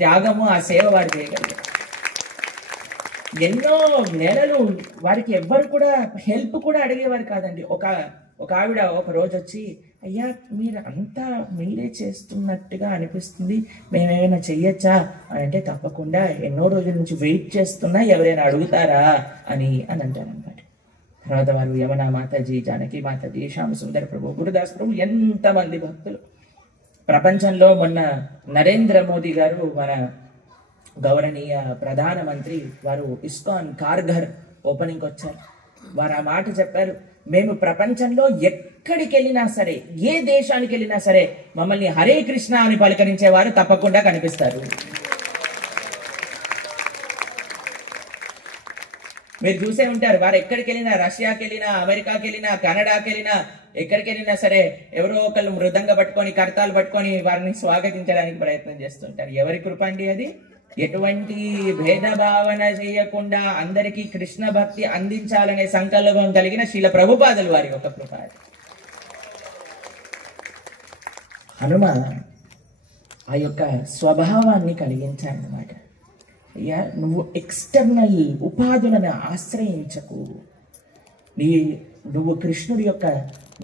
త్యాగము, ఆ సేవ వారు చేయగలిగారు. ఎన్నో నెలలు వారికి ఎవ్వరు కూడా హెల్ప్ కూడా అడిగేవారు కాదండి. ఒక ఆవిడ ఒక రోజు వచ్చి, అయ్యా మీరు అంతా మీరే చేస్తున్నట్టుగా అనిపిస్తుంది, మేమేమైనా చెయ్యొచ్చా అని అంటే, తప్పకుండా ఎన్నో రోజుల నుంచి వెయిట్ చేస్తున్నా, ఎవరైనా అడుగుతారా అని అంటారనమాట. తర్వాత వారు యమునా మాతాజీ, జానకి మాతాజీ, శ్యామసుందర ప్రభు, గురుదాస్ ప్రభు, ఎంతమంది భక్తులు. ప్రపంచంలో మొన్న నరేంద్ర మోదీ గారు, మన గౌరవనీయ ప్రధానమంత్రి వారు, ఇస్కాన్ కార్ఘర్ ఓపెనింగ్ వచ్చారు. వారు ఆ మాట చెప్పారు, మేము ప్రపంచంలో ఎక్కడికి వెళ్ళినా సరే, ఏ దేశానికి వెళ్ళినా సరే మమ్మల్ని హరే కృష్ణ అని పలకరించేవారు తప్పకుండా కనిపిస్తారు. మీరు చూసే ఉంటారు, వారు ఎక్కడికి వెళ్ళినా, రష్యాకి వెళ్ళినా, అమెరికాకి వెళ్ళినా, కెనడాకి వెళ్ళినా, ఎక్కడికి వెళ్ళినా సరే ఎవరో ఒకళ్ళు మృదంగా పట్టుకొని, కర్తాలు పట్టుకొని వారిని స్వాగతించడానికి ప్రయత్నం చేస్తుంటారు. ఎవరి కృప అండి అది? ఎటువంటి భేదభావన చేయకుండా అందరికీ కృష్ణ భక్తి అందించాలనే సంకల్పం కలిగిన శ్రీల ప్రభుపాదులు వారి యొక్క కృప. హనుమ ఆ యొక్క స్వభావాన్ని కలిగించాలన్నమాట. అయ్యా నువ్వు ఎక్స్టర్నల్ ఉపాధులను ఆశ్రయించకు, నువ్వు కృష్ణుడి యొక్క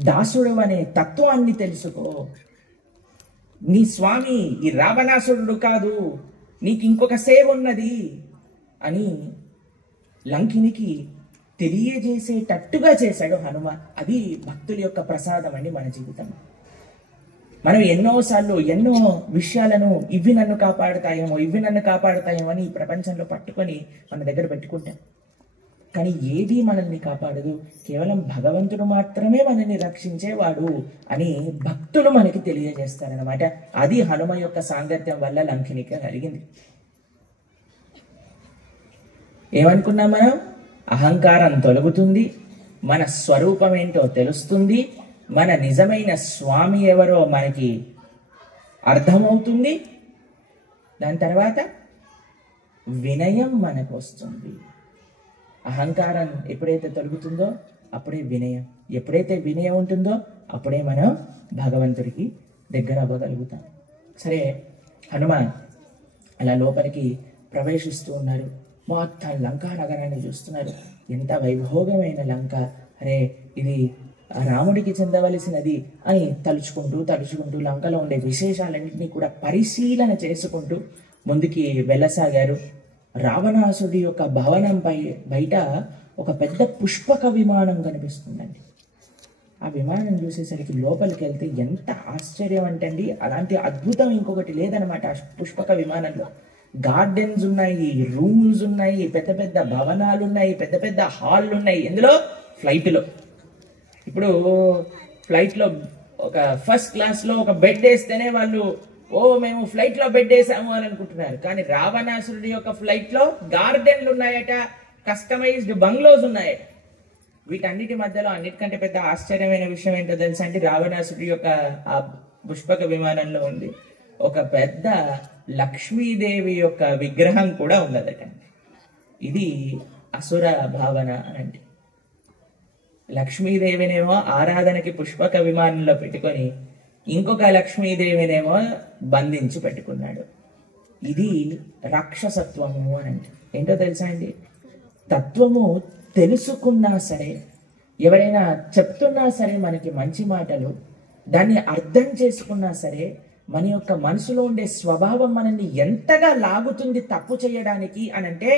దాసుడు అనే తత్వాన్ని తెలుసుకో. నీ స్వామి ఈ రావణాసురుడు కాదు, నీకు ఇంకొక సేవ ఉన్నది అని లంకినికి తెలియజేసేటట్టుగా చేశాడు హనుమ. అది భక్తుల యొక్క ప్రసాదం అండి మన జీవితం. మనం ఎన్నోసార్లు ఎన్నో విషయాలను ఇవి నన్ను కాపాడుతాయేమో, ఇవి నన్ను కాపాడుతాయేమో అని ఈ ప్రపంచంలో పట్టుకొని మన దగ్గర పెట్టుకుంటాం. కానీ ఏది మనల్ని కాపాడదు, కేవలం భగవంతుడు మాత్రమే మనల్ని రక్షించేవాడు అని భక్తులు మనకి తెలియజేస్తారనమాట. అది హనుమ యొక్క సాంగత్యం వల్ల లంకినికి కలిగింది. ఏమనుకున్నాం మనం? అహంకారం తొలగుతుంది, మన స్వరూపం ఏంటో తెలుస్తుంది, మన నిజమైన స్వామి ఎవరో మనకి అర్థమవుతుంది. దాని తర్వాత వినయం మనకు వస్తుంది. అహంకారం ఎప్పుడైతే తొలగుతుందో అప్పుడే వినయం, ఎప్పుడైతే వినయం ఉంటుందో అప్పుడే మనం భగవంతుడికి దగ్గర అవ్వగలుగుతాం. సరే, హనుమ అలా లోపలికి ప్రవేశిస్తూ ఉన్నారు. మొత్తం లంకా నగరాన్ని చూస్తున్నారు. ఎంత వైభోగమైన లంక, అరే ఇది రాముడికి చెందవలసినది అని తలుచుకుంటూ లంకలో ఉండే విశేషాలన్నింటినీ కూడా పరిశీలన చేసుకుంటూ ముందుకి వెళ్ళసాగారు. రావణాసుడి యొక్క భవనం బయట ఒక పెద్ద పుష్పక విమానం కనిపిస్తుందండి. ఆ విమానం చూసేసరికి లోపలికి వెళ్తే ఎంత ఆశ్చర్యం అంటండి, అలాంటి అద్భుతం ఇంకొకటి లేదనమాట. ఆ పుష్పక విమానంలో గార్డెన్స్ ఉన్నాయి, రూమ్స్ ఉన్నాయి, పెద్ద పెద్ద భవనాలు ఉన్నాయి, పెద్ద పెద్ద హాళ్ళు ఉన్నాయి. ఎందులో? ఫ్లైట్లో. ఇప్పుడు ఫ్లైట్లో ఒక ఫస్ట్ క్లాస్లో ఒక బెడ్ వేస్తేనే వాళ్ళు మేము ఫ్లైట్లో బెడ్ వేసాము అని అనుకుంటున్నారు. కానీ రావణాసురుడి యొక్క ఫ్లైట్లో గార్డెన్లు ఉన్నాయట, కస్టమైజ్డ్ బంగ్లోస్ ఉన్నాయట. వీటన్నిటి మధ్యలో అన్నిటికంటే పెద్ద ఆశ్చర్యమైన విషయం ఏంటో తెలుసా అండి? రావణాసురుడి యొక్క ఆ పుష్పక విమానంలో ఉంది ఒక పెద్ద లక్ష్మీదేవి యొక్క విగ్రహం కూడా ఉన్నదట. ఇది అసుర భావన అంటే. లక్ష్మీదేవినేమో ఆరాధనకి పుష్పక విమానంలో పెట్టుకొని ఇంకొక లక్ష్మీదేవినేమో బంధించి పెట్టుకున్నాడు. ఇది రాక్షసత్వము అని అంటే. ఏంటో తెలుసా అండి? తత్వము తెలుసుకున్నా సరే, ఎవరైనా చెప్తున్నా సరే మనకి మంచి మాటలు, దాన్ని అర్థం చేసుకున్నా సరే మన యొక్క మనసులో ఉండే స్వభావం మనల్ని ఎంతగా లాగుతుంది తప్పు చేయడానికి అని అంటే,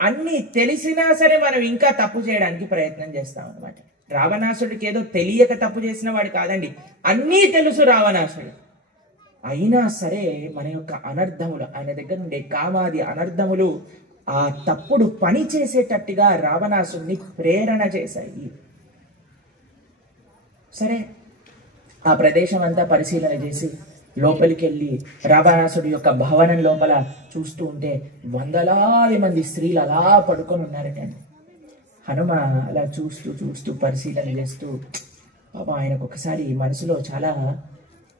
అన్ని తెలిసినా సరే మనం ఇంకా తప్పు చేయడానికి ప్రయత్నం చేస్తాం అనమాట. రావణాసుడికి ఏదో తెలియక తప్పు చేసిన వాడు కాదండి, అన్నీ తెలుసు రావణాసుడు. అయినా సరే మన యొక్క అనర్థములు, ఆయన దగ్గర ఉండే కామాది అనర్థములు ఆ తప్పుడు పని చేసేటట్టుగా రావణాసుడిని ప్రేరణ చేశాయి. సరే, ఆ ప్రదేశం అంతా పరిశీలన చేసి లోపలికి వెళ్ళి రావణాసుడి యొక్క భవనం లోపల చూస్తూ ఉంటే వందలాది మంది స్త్రీలు అలా పడుకొని ఉన్నారటండి. హనుమ అలా చూస్తూ పరిశీలన చేస్తూ ఆయనకు ఒకసారి మనసులో చాలా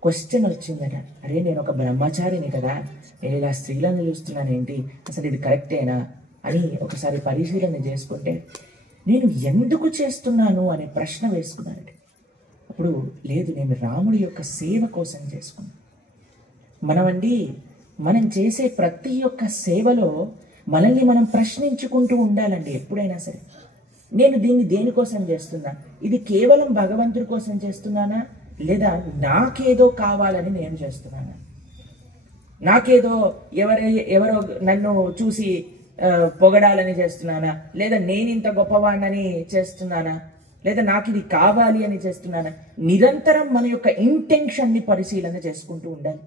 క్వశ్చన్ వచ్చిందట. అరే, నేను ఒక బ్రహ్మచారిని కదా, నేను ఇలా స్త్రీలను చూస్తున్నాను ఏంటి, అసలు ఇది కరెక్టేనా అని ఒకసారి పరిశీలన చేసుకుంటే నేను ఎందుకు చేస్తున్నాను అనే ప్రశ్న వేసుకున్నానట. అప్పుడు లేదు, నేను రాముడి యొక్క సేవ కోసం చేసుకున్నాను. మనం చేసే ప్రతి ఒక్క సేవలో మనల్ని మనం ప్రశ్నించుకుంటూ ఉండాలండి ఎప్పుడైనా సరే. నేను దీన్ని దేనికోసం చేస్తున్నా? ఇది కేవలం భగవంతుడి కోసం చేస్తున్నానా, లేదా నాకేదో కావాలని నేను చేస్తున్నానా? నాకేదో ఎవరో నన్ను చూసి పొగడాలని చేస్తున్నానా, లేదా నేను ఇంత గొప్పవాడినని చేస్తున్నానా, లేదా నాకు ఇది కావాలి అని చేస్తున్నానా? నిరంతరం మన యొక్క ఇంటెన్షన్ని పరిశీలన చేసుకుంటూ ఉండాలి.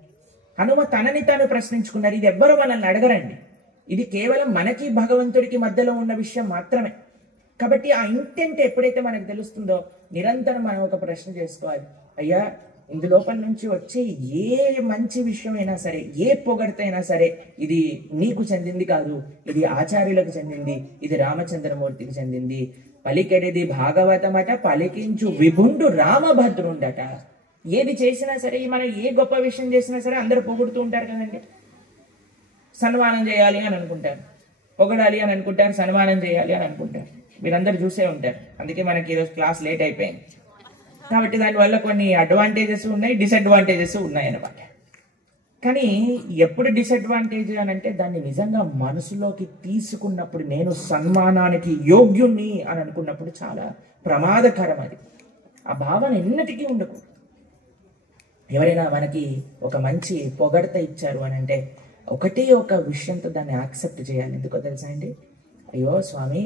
హనుమ తనని తాను ప్రశ్నించుకున్నారు. ఇది ఎవ్వరూ మనల్ని అడగరండి, ఇది కేవలం మనకి భగవంతుడికి మధ్యలో ఉన్న విషయం మాత్రమే. కాబట్టి ఆ ఇంటెంట్ ఎప్పుడైతే మనకు తెలుస్తుందో నిరంతరం మనం ఒక ప్రశ్న చేసుకోవాలి. అయ్యా, ఇందులోపల నుంచి వచ్చే ఏ మంచి విషయమైనా సరే, ఏ పొగడ్తైనా సరే, ఇది నీకు చెందింది కాదు, ఇది ఆచార్యులకు చెందింది, ఇది రామచంద్రమూర్తికి చెందింది. పలికెడిది భాగవతమట, పలికించు విభుండు రామభద్రుండట. ఏది చేసినా సరే, మనం ఏ గొప్ప విషయం చేసినా సరే అందరూ పొగుడుతూ ఉంటారు కదండి. సన్మానం చేయాలి అని అనుకుంటారు, పొగడాలి అని అనుకుంటారు, సన్మానం చేయాలి అని అనుకుంటారు. మీరందరూ చూసే ఉంటారు. అందుకే మనకి ఈరోజు క్లాస్ లేట్ అయిపోయింది. కాబట్టి దానివల్ల కొన్ని అడ్వాంటేజెస్ ఉన్నాయి, డిసడ్వాంటేజెస్ ఉన్నాయి అన్నమాట. కానీ ఎప్పుడు డిసడ్వాంటేజ్ అని అంటే, దాన్ని నిజంగా మనసులోకి తీసుకున్నప్పుడు, నేను సన్మానానికి యోగ్యుణ్ణి అని అనుకున్నప్పుడు చాలా ప్రమాదకరం అది. ఆ భావన ఎన్నటికీ ఉండకూడదు. ఎవరైనా మనకి ఒక మంచి పొగడత ఇచ్చారు అని అంటే ఒకటే ఒక విషయంతో దాన్ని యాక్సెప్ట్ చేయాలి. ఎందుకో తెలుసా అండి? అయ్యో స్వామి,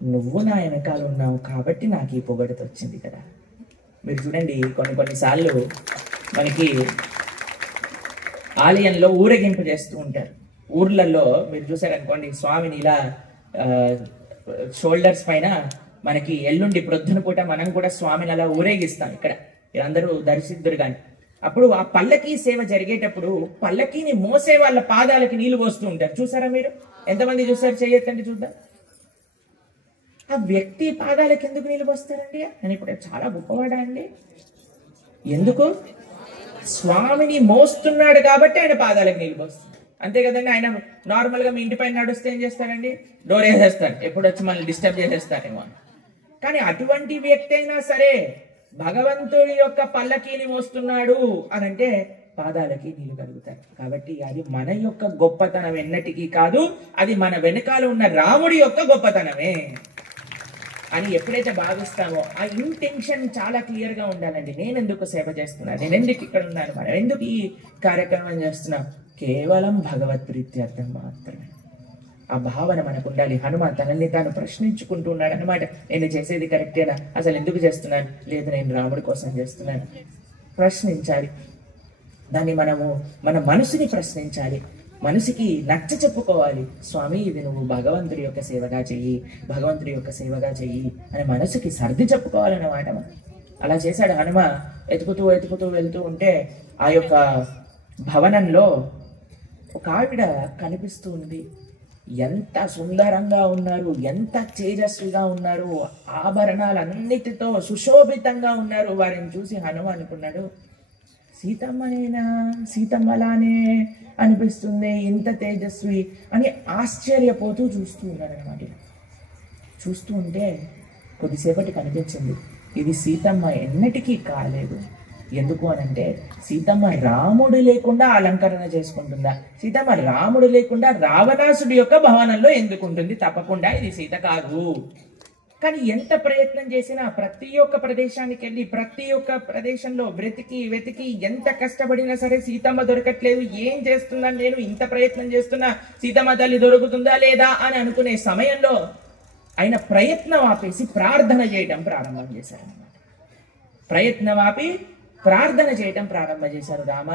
నువ్వు నా వెనకాల ఉన్నావు కాబట్టి నాకు ఈ పొగడత వచ్చింది కదా. మీరు చూడండి, కొన్నిసార్లు మనకి ఆలయంలో ఊరేగింపు చేస్తూ ఉంటారు. ఊర్లలో మీరు చూసారనుకోండి, స్వామిని ఇలా షోల్డర్స్ పైన మనకి ఎల్లుండి ప్రొద్దున పూట మనం కూడా స్వామిని అలా ఊరేగిస్తాం. ఇక్కడ అందరూ దర్శిద్దురు కానీ అప్పుడు ఆ పల్లకీ సేవ జరిగేటప్పుడు పల్లకీని మోసే వాళ్ళ పాదాలకి నీళ్లు పోస్తూ ఉంటారు. చూసారా మీరు? ఎంతమంది చూసారు? చెయ్యొద్దండి చూద్దాం. ఆ వ్యక్తి పాదాలకు ఎందుకు నీళ్లు పోస్తారండి? నేను ఇప్పుడు చాలా గొప్పవాడా అండి? ఎందుకు? స్వామిని మోస్తున్నాడు కాబట్టి ఆయన పాదాలకు నీళ్లు పోస్తాడు. అంతే కదండి. ఆయన నార్మల్ గా మీ ఇంటి పైన నడుస్తే ఏం చేస్తాడండి? డోర్ వేసేస్తాడు, ఎప్పుడు వచ్చి మనల్ని డిస్టర్బ్ చేసేస్తారేమో. కానీ అటువంటి వ్యక్తి అయినా సరే భగవంతుడి యొక్క పల్లకీని మోస్తున్నాడు అని అంటే పాదాలకి నీళ్లు కలుగుతాయి. కాబట్టి అది మన యొక్క గొప్పతనం ఎన్నటికీ కాదు, అది మన వెనకాల ఉన్న రాముడి యొక్క గొప్పతనమే అని ఎప్పుడైతే భావిస్తామో ఆ ఇంటెన్షన్ చాలా క్లియర్ గా ఉండాలండి. నేను ఎందుకు సేవ చేస్తున్నా, నేను ఎందుకు ఇక్కడ ఉన్నాను, మనం ఎందుకు ఈ కార్యక్రమం చేస్తున్నాం, కేవలం భగవత్ ప్రీత్యర్థం మాత్రమే. ఆ భావన మనకు ఉండాలి. హనుమాన్ తనని తాను ప్రశ్నించుకుంటూ ఉన్నాడు అనమాట. నేను చేసేది కరెక్టేనా, అసలు ఎందుకు చేస్తున్నాను, లేదు నేను రాముడి కోసం చేస్తున్నాను. ప్రశ్నించాలి. దాన్ని మనము మన మనసుని ప్రశ్నించాలి, మనసుకి నచ్చ చెప్పుకోవాలి. స్వామి ఇది నువ్వు భగవంతుడి యొక్క సేవగా చెయ్యి, భగవంతుడి యొక్క సేవగా చెయ్యి అని మనసుకి సర్ది చెప్పుకోవాలన్నమాట. అలా చేశాడు హనుమ. వెతుకుతూ వెతుకుతూ వెళ్తూ ఉంటే ఆ యొక్క భవనంలో ఒక ఆవిడ కనిపిస్తూ ఉంది. ఎంత సుందరంగా ఉన్నారు, ఎంత తేజస్విగా ఉన్నారు, ఆభరణాలన్నిటితో సుశోభితంగా ఉన్నారు. వారిని చూసి హనుమ అనుకున్నాడు, సీతమ్మనేనా, సీతమ్మలానే అనిపిస్తుంది, ఇంత తేజస్వి అని ఆశ్చర్యపోతూ చూస్తూ ఉన్నాడు అనమాట. చూస్తూ ఉంటే కొద్దిసేపటి కనిపించింది, ఇది సీతమ్మ ఎన్నటికీ కాలేదు. ఎందుకు అనంటే సీతమ్మ రాముడు లేకుండా అలంకరణ చేసుకుంటుందా, సీతమ్మ రాముడు లేకుండా రావణాసుడి యొక్క భవనంలో ఎందుకు ఉంటుంది, తప్పకుండా ఇది సీత కాదు. కానీ ఎంత ప్రయత్నం చేసినా ప్రతి ఒక్క ప్రదేశానికి వెళ్ళి ప్రతి ఒక్క ప్రదేశంలో వెతికి వెతికి ఎంత కష్టపడినా సరే సీతమ్మ దొరకట్లేదు. ఏం చేస్తున్నాను నేను, ఇంత ప్రయత్నం చేస్తున్నా, సీతమ్మ తల్లి దొరుకుతుందా లేదా అని అనుకునే సమయంలో ఆయన ప్రయత్నం ఆపేసి ప్రార్థన చేయటం ప్రారంభం చేశారన్నమాట. ప్రయత్నం ఆపి ప్రార్థన చేయటం ప్రారంభం చేశారు. రామ,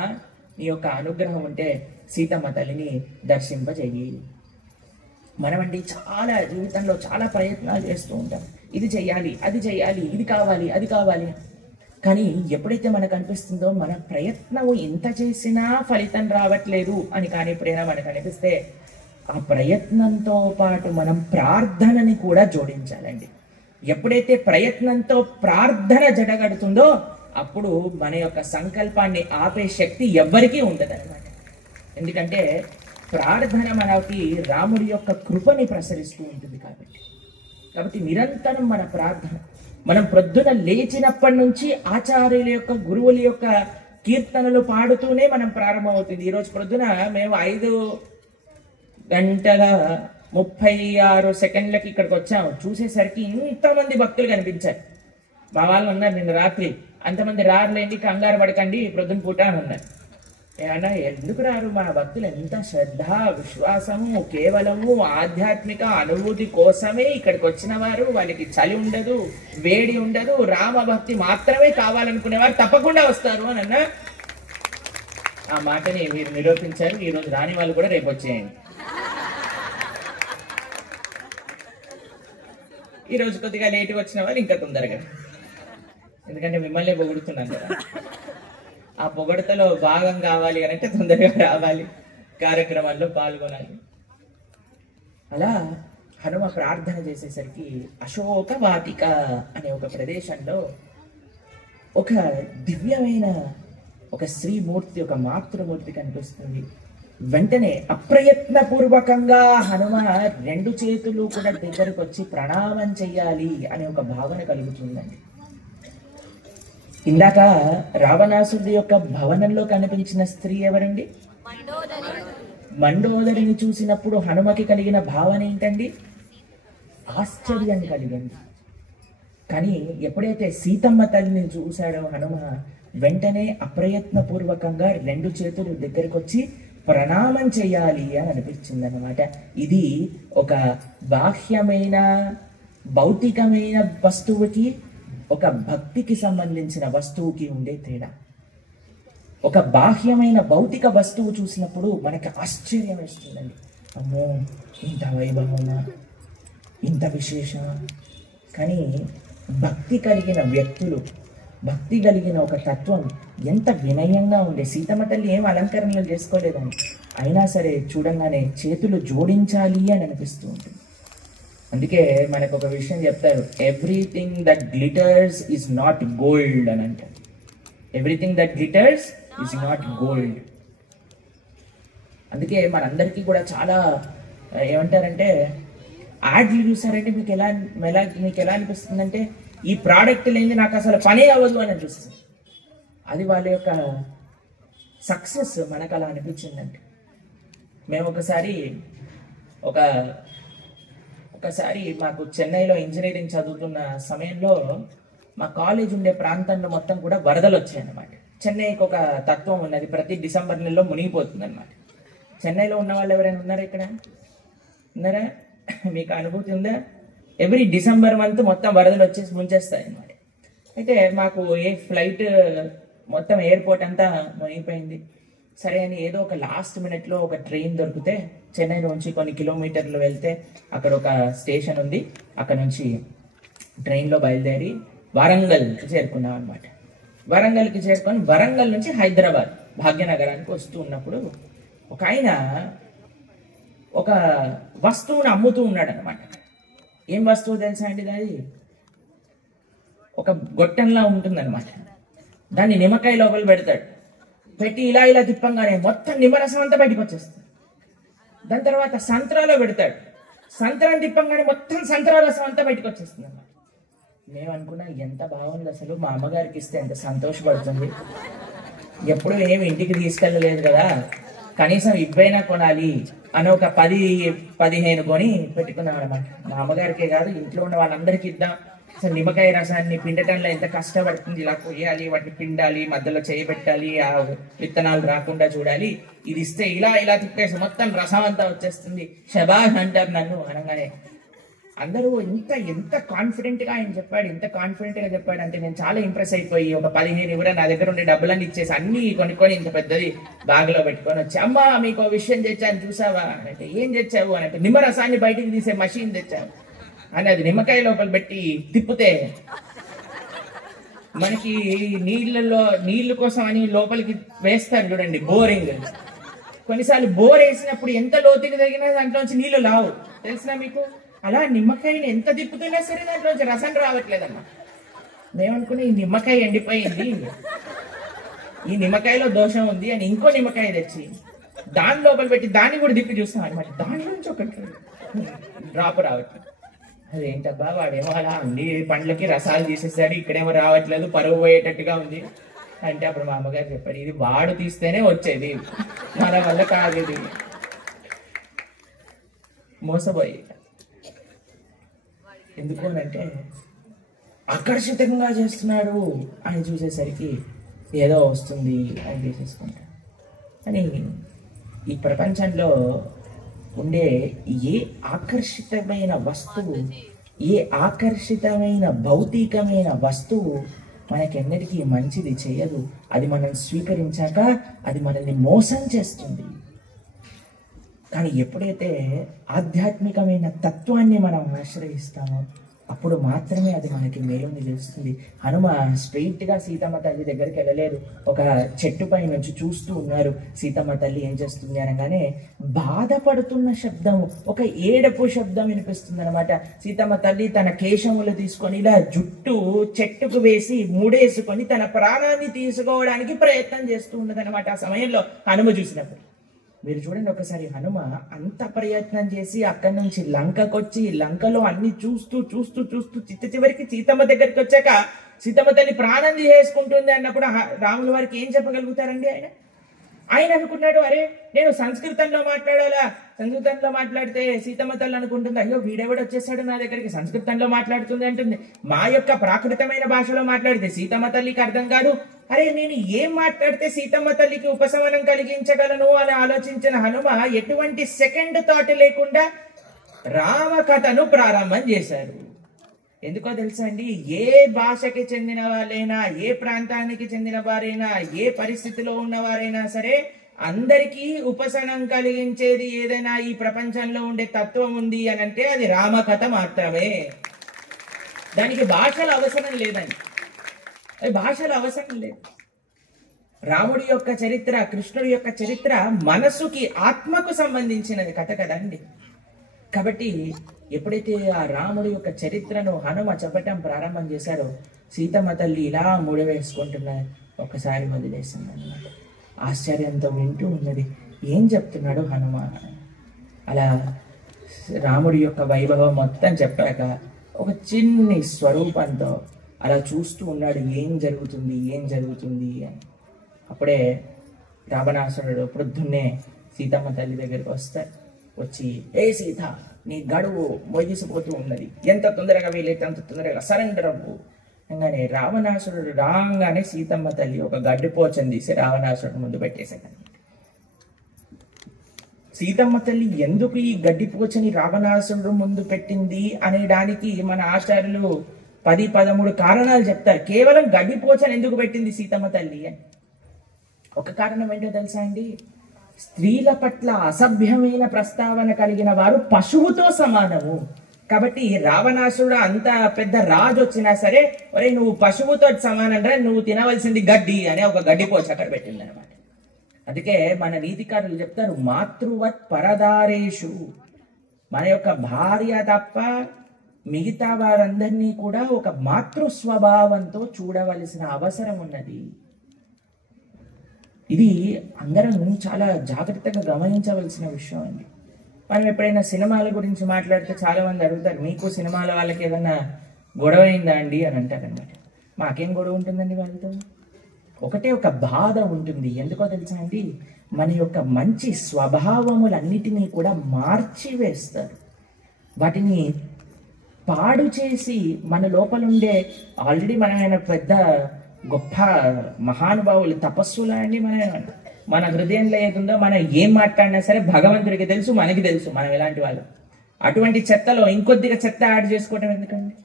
నీ యొక్క అనుగ్రహం ఉంటే సీతమ్మ తల్లిని దర్శింపజేయి. మనమండి చాలా జీవితంలో చాలా ప్రయత్నాలు చేస్తూ ఉంటాం, ఇది చెయ్యాలి, అది చెయ్యాలి, ఇది కావాలి, అది కావాలి. కానీ ఎప్పుడైతే మనకు అనిపిస్తుందో మన ప్రయత్నం ఎంత చేసినా ఫలితం రావట్లేదు అని కానీ ఎప్పుడైనా మనకు అనిపిస్తే ఆ ప్రయత్నంతో పాటు మనం ప్రార్థనని కూడా జోడించాలండి. ఎప్పుడైతే ప్రయత్నంతో ప్రార్థన జడగడుతుందో అప్పుడు మన యొక్క సంకల్పాన్ని ఆపే శక్తి ఎవ్వరికీ ఉండదన్నమాట. ఎందుకంటే ప్రార్థన మనకి రాముడి యొక్క కృపని ప్రసరిస్తూ ఉంటుంది. కాబట్టి నిరంతరం మన ప్రార్థన, మనం ప్రొద్దున లేచినప్పటి నుంచి ఆచార్యుల యొక్క గురువుల యొక్క కీర్తనలు పాడుతూనే మనం ప్రారంభమవుతుంది. ఈరోజు ప్రొద్దున మేము 5:36 ఇక్కడికి వచ్చాము. చూసేసరికి ఇంతమంది భక్తులు కనిపించారు. మా వాళ్ళు ఉన్నారు నిన్న రాత్రి, అంతమంది రారులేండి, కంగారు పడకండి ప్రొద్దున పూట అని ఉన్నారు. ఏమన్నా ఎందుకు రారు, మన భక్తులు ఎంత శ్రద్ధ విశ్వాసము కేవలము ఆధ్యాత్మిక అనుభూతి కోసమే ఇక్కడికి వచ్చిన వారు. వాళ్ళకి చలి ఉండదు, వేడి ఉండదు, రామభక్తి మాత్రమే కావాలనుకునేవారు తప్పకుండా వస్తారు అని అన్న ఆ మాటని మీరు నిరూపించారు. ఈరోజు రాని వాళ్ళు కూడా రేపు వచ్చేయండి. ఈరోజు కొద్దిగా లేటుగా వచ్చిన వాళ్ళు ఇంకా తొందరగా, ఎందుకంటే మిమ్మల్ని పొగుడుతున్నాను కదా. ఆ పొగడతలో భాగం కావాలి అని అంటే తొందరగా రావాలి, కార్యక్రమాల్లో పాల్గొనాలి. అలా హనుమ ప్రార్థన చేసేసరికి అశోక వాటిక అనే ఒక ప్రదేశంలో ఒక దివ్యమైన ఒక శ్రీమూర్తి, ఒక మాతృమూర్తి కనిపిస్తుంది. వెంటనే అప్రయత్న పూర్వకంగా హనుమ 2 చేతులు కూడా దగ్గరకు వచ్చి ప్రణామం చెయ్యాలి అనే ఒక భావన కలుగుతుందండి. ఇందాక రావణాసుడి యొక్క భవనంలో కనిపించిన స్త్రీ ఎవరండి? మండోదరిని చూసినప్పుడు హనుమకి కలిగిన భావన ఏంటండి? ఆశ్చర్యం కలిగింది. కానీ ఎప్పుడైతే సీతమ్మ తల్లిని చూశాడో హనుమ, వెంటనే అప్రయత్న పూర్వకంగా 2 చేతులు దగ్గరకు వచ్చి ప్రణామం చేయాలి అని అనిపించింది అనమాట. ఇది ఒక బాహ్యమైన భౌతికమైన వస్తువుకి, ఒక భక్తికి సంబంధించిన వస్తువుకి ఉండే తేడా. ఒక బాహ్యమైన భౌతిక వస్తువు చూసినప్పుడు మనకి ఆశ్చర్యం వేస్తుందండి. అమ్మో ఇంత వైభవమా, ఇంత విశేషం. కానీ భక్తి కలిగిన వ్యక్తులు, భక్తి కలిగిన ఒక తత్వం ఎంత వినయంగా ఉండే. సీతమ్మ తల్లి ఏం అలంకరణలు చేసుకోలేదని, అయినా సరే చూడంగానే చేతులు జోడించాలి అని అనిపిస్తూ ఉంటుంది. అందుకే మనకు ఒక విషయం చెప్తారు, everything that glitters is not gold అని అంటారు. Everything that glitters is not gold. అందుకే మనందరికీ కూడా చాలా ఏమంటారంటే, యాడ్లు చూసారంటే మీకు ఎలా అనిపిస్తుందంటే, ఈ ప్రోడక్ట్ లేని నాకు అసలు పనే అవ్వదు అని అనిపిస్తుంది. అది వాళ్ళ యొక్క సక్సెస్ మనకు అలా అనిపించిందంటే. మేము ఒకసారి మాకు చెన్నైలో ఇంజనీరింగ్ చదువుతున్న సమయంలో మా కాలేజ్ ఉండే ప్రాంతంలో మొత్తం కూడా వరదలు వచ్చాయన్నమాట. చెన్నైకి ఒక తత్వం ఉన్నది, ప్రతి డిసెంబర్ నెలలో మునిగిపోతుంది అనమాట. చెన్నైలో ఉన్న వాళ్ళు ఎవరైనా ఉన్నారా ఇక్కడ? ఉన్నారా? మీకు అనుభూతి ఉందా? ఎవ్రీ డిసెంబర్ మంత్ మొత్తం వరదలు వచ్చేసి ముంచేస్తాయి అన్నమాట. అయితే మాకు ఫ్లైట్ మొత్తం ఎయిర్పోర్ట్ అంతా మునిగిపోయింది. సరే అని ఏదో ఒక లాస్ట్ మినిట్లో ఒక ట్రైన్ దొరికితే, చెన్నై నుంచి కొన్ని కిలోమీటర్లు వెళ్తే అక్కడ ఒక స్టేషన్ ఉంది. అక్కడ నుంచి ట్రైన్లో బయలుదేరి వరంగల్కి చేరుకున్నాం అనమాట. వరంగల్కి చేరుకొని వరంగల్ నుంచి హైదరాబాద్ భాగ్యనగరానికి వస్తూ ఉన్నప్పుడు ఒక ఆయన ఒక వస్తువును అమ్ముతూ ఉన్నాడు అనమాట. ఏం వస్తువు తెలుసా అండి? అది ఒక గొట్టంలా ఉంటుందన్నమాట. దాన్ని నిమ్మకాయ లోపల పెడతాడు. పెట్టి ఇలా ఇలా తిప్పంగానే మొత్తం నిమ్మరసం అంతా బయటకు వచ్చేస్తుంది. దాని తర్వాత సంత్రాలో పెడతాడు. సంత్రాన్ని తిప్పంగానే మొత్తం సంత్రా రసం అంతా బయటకు వచ్చేస్తుంది అన్నమాట. మేము అనుకున్నా, ఎంత బాగుంది అసలు, మా అమ్మగారికి ఇస్తే ఎంత సంతోషపడుతుంది. ఎప్పుడు ఏమి ఇంటికి తీసుకెళ్ళలేదు కదా, కనీసం ఇవ్వైనా కొనాలి అని ఒక 10-15 కొని పెట్టుకున్నాం అనమాట. మా అమ్మగారికే కాదు, ఇంట్లో ఉన్న వాళ్ళందరికీ ఇద్దాం. అసలు నిమ్మకాయ రసాన్ని పిండటంలో ఎంత కష్టపడుతుంది, ఇలా కొయ్యాలి, వాటిని పిండాలి, మధ్యలో చేయబెట్టాలి, ఆ విత్తనాలు రాకుండా చూడాలి. ఇది ఇస్తే ఇలా ఇలా తిప్పేసి మొత్తం రసం అంతా వచ్చేస్తుంది, శబాష్ అంటారు నన్ను అనగానే. అందరూ ఎంత కాన్ఫిడెంట్గా ఆయన చెప్పాడు, ఎంత కాన్ఫిడెంట్గా చెప్పాడు అంటే నేను చాలా ఇంప్రెస్ అయిపోయి, ఒక 15 ఇవ్వరా, నా దగ్గర ఉండే డబ్బులన్నీ ఇచ్చేసి అన్ని కొనుక్కొని ఇంత పెద్దది బ్యాగ్లో పెట్టుకొని వచ్చి, అమ్మా మీకు ఒక విషయం తెచ్చాను చూసావా అంటే, ఏం తెచ్చావు అని అంటే, నిమ్మరసాన్ని బయటికి తీసే మషిన్ తెచ్చావు అని. అది నిమ్మకాయ లోపల పెట్టి తిప్పితే మనకి నీళ్ళు కోసం అని లోపలికి వేస్తారు చూడండి, బోరింగ్. కొన్నిసార్లు బోర్ వేసినప్పుడు ఎంత లోతుకి తగినా దాంట్లోంచి నీళ్లు లావు, తెలిసినా మీకు? అలా నిమ్మకాయని ఎంత తిప్పుతున్నా సరే దాంట్లోంచి రసం రావట్లేదమ్మా. మేమనుకున్నా ఈ నిమ్మకాయ ఎండిపోయింది, ఈ నిమ్మకాయలో దోషం ఉంది అని ఇంకో నిమ్మకాయ తెచ్చి దాని లోపల పెట్టి దాన్ని కూడా తిప్పి చూస్తాం అనమాట. దానిలోంచి ఒక డ్రాప్ రావట్లేదు. అదేంటబ్బా, వాడేమో అలా అన్ని పండ్లకి రసాలు తీసేసాడు, ఇక్కడేమో రావట్లేదు, పరువు పోయేటట్టుగా ఉంది అంటే అప్పుడు మా అమ్మగారు చెప్పారు, ఇది వాడు తీస్తేనే వచ్చేది, మన వల్ల కాదు, ఇది మోసపోయి. ఎందుకు అంటే ఆకర్షితంగా చేస్తున్నాడు అని చూసేసరికి ఏదో వస్తుంది అని తీసేసుకుంటాడు. అని ఈ ప్రపంచంలో ఉండే ఏ ఆకర్షితమైన వస్తువు, ఏ ఆకర్షితమైన భౌతికమైన వస్తువు మనకెన్నటికీ మంచిది చేయదు. అది మనం స్వీకరించాక అది మనల్ని మోసం చేస్తుంది. కానీ ఎప్పుడైతే ఆధ్యాత్మికమైన తత్వాన్ని మనం ఆశ్రయిస్తామో అప్పుడు మాత్రమే అది మనకి మేలుని తెలుస్తుంది. హనుమ స్ట్రెయిట్గా సీతమ్మ తల్లి దగ్గరికి వెళ్ళలేరు. ఒక చెట్టుపై నుంచి చూస్తూ ఉన్నారు. సీతమ్మ తల్లి ఏం చేస్తుంది అనగానే బాధపడుతున్న శబ్దం, ఒక ఏడపు శబ్దం వినిపిస్తుంది అనమాట. సీతమ్మ తల్లి తన కేశములు తీసుకొని ఇలా జుట్టు చెట్టుకు వేసి ముడేసుకొని తన ప్రాణాన్ని తీసుకోవడానికి ప్రయత్నం చేస్తూ ఉన్నది అనమాట. ఆ సమయంలో హనుమ చూసినప్పుడు మీరు చూడండి ఒకసారి, హనుమ అంత ప్రయత్నం చేసి అక్కడి నుంచి లంకకొచ్చి లంకలో అన్ని చూస్తూ చూస్తూ చూస్తూ చివరికి సీతమ్మ దగ్గరికి వచ్చాక సీతమ్మ తల్లి ప్రాణం చేసుకుంటుంది అన్నప్పుడు రాముల వారికి ఏం చెప్పగలుగుతారండి? ఆయన అనుకున్నాడు, అరే నేను సంస్కృతంలో మాట్లాడాలా, సంస్కృతంలో మాట్లాడితే సీతమ్మ తల్లి అనుకుంటుంది, అయ్యో వీడెవడు వచ్చేసాడు నా దగ్గరికి, సంస్కృతంలో మాట్లాడుతుంది అంటుంది, మా యొక్క ప్రాకృతమైన భాషలో మాట్లాడితే సీతమ్మ తల్లికి అర్థం కాదు, అరే నేను ఏం మాట్లాడితే సీతమ్మ తల్లికి ఉపశమనం కలిగించగలను అని ఆలోచించిన హనుమ ఎటువంటి సెకండ్ థాట్ లేకుండా రామకథను ప్రారంభం చేశారు. ఎందుకో తెలుసా అండి, ఏ భాషకి చెందిన వాళ్ళైనా, ఏ ప్రాంతానికి చెందిన వారైనా, ఏ పరిస్థితిలో ఉన్నవారైనా సరే అందరికీ ఉపశమనం కలిగించేది ఏదైనా ఈ ప్రపంచంలో ఉండే తత్వం ఉంది అని అంటే అది రామకథ మాత్రమే. దానికి భాషల అవసరం లేదండి, అది భాషల అవసరం లేదు. రాముడి యొక్క చరిత్ర, కృష్ణుడి యొక్క చరిత్ర మనసుకి, ఆత్మకు సంబంధించినది కథ కదండి. కాబట్టి ఎప్పుడైతే ఆ రాముడి యొక్క చరిత్రను హనుమ చెప్పటం ప్రారంభం చేశారో, సీతమ్మ తల్లి ఇలా ముడివేసుకుంటున్నది, ఒకసారి వదిలేసింది అన్నమాట. ఆశ్చర్యంతో వింటూ ఉన్నది, ఏం చెప్తున్నాడు హనుమ. అలా రాముడి యొక్క వైభవం మొత్తం చెప్పాక ఒక చిన్ని స్వరూపంతో అలా చూస్తూ ఉన్నాడు, ఏం జరుగుతుంది ఏం జరుగుతుంది అని. అప్పుడే రావణాసురుడు ప్రొద్దున్నే సీతమ్మ తల్లి దగ్గరికి వచ్చి, ఏ సీత, నీ గడువు మొగిసిపోతూ ఉన్నది, ఎంత తొందరగా వీలైతే అంత తొందరగా సరెండర్ అవ్వు అనగానే రావణాసురుడు రాగానే సీతమ్మ తల్లి ఒక గడ్డిపోచని తీసి రావణాసురుడు ముందు పెట్టేశాడు. సీతమ్మ తల్లి ఎందుకు ఈ గడ్డిపోచని రావణాసురుడు ముందు పెట్టింది అనేదానికి మన ఆచార్యులు 10-13 కారణాలు చెప్తారు. కేవలం గడ్డిపోచని ఎందుకు పెట్టింది సీతమ్మ తల్లి అని. ఒక కారణం ఏంటో తెలుసా అండి, స్త్రీల పట్ల అసభ్యమైన ప్రస్తావన కలిగిన వారు పశువుతో సమానము. కాబట్టి రావణాసురుడు అంత పెద్ద రాజు వచ్చినా సరే, ఒరే నువ్వు పశువుతో సమానం రా, నువ్వు తినవలసింది గడ్డి అని ఒక గడ్డిపోచ అక్కడ పెట్టింది అనమాట. అందుకే మన నీతికారులు చెప్తారు, మాతృవత్ పరదారేషు, మన యొక్క భార్య తప్ప మిగతా వారందరినీ కూడా ఒక మాతృ స్వభావంతో చూడవలసిన అవసరం ఉన్నది. ఇది అందరం చాలా జాగ్రత్తగా గమనించవలసిన విషయం అండి. మనం ఎప్పుడైనా సినిమాల గురించి మాట్లాడితే చాలా మంది అడుగుతారు, మీకు సినిమాల వాళ్ళకి ఏదన్నా గొడవ అయిందా అండి అని అంటారు అనమాట. మాకేం గొడవ ఉంటుందండి వాళ్ళతో? ఒకటే ఒక బాధ ఉంటుంది. ఎందుకో తెలుసా అండి, మన యొక్క మంచి స్వభావములన్నిటినీ కూడా మార్చివేస్తారు. వాటిని పాడు చేసి మన లోపలుండే, ఆల్రెడీ మనమైన పెద్ద గొప్ప మహానుభావులు, తపస్సులా అండి. మన హృదయంలో ఏదుందో, మనం ఏం మాట్లాడినా సరే భగవంతుడికి తెలుసు, మనకి తెలుసు మనం ఎలాంటి వాళ్ళు. అటువంటి చెత్తలో ఇంకొద్దిగా చెత్త యాడ్ చేసుకోవటం ఎందుకండి?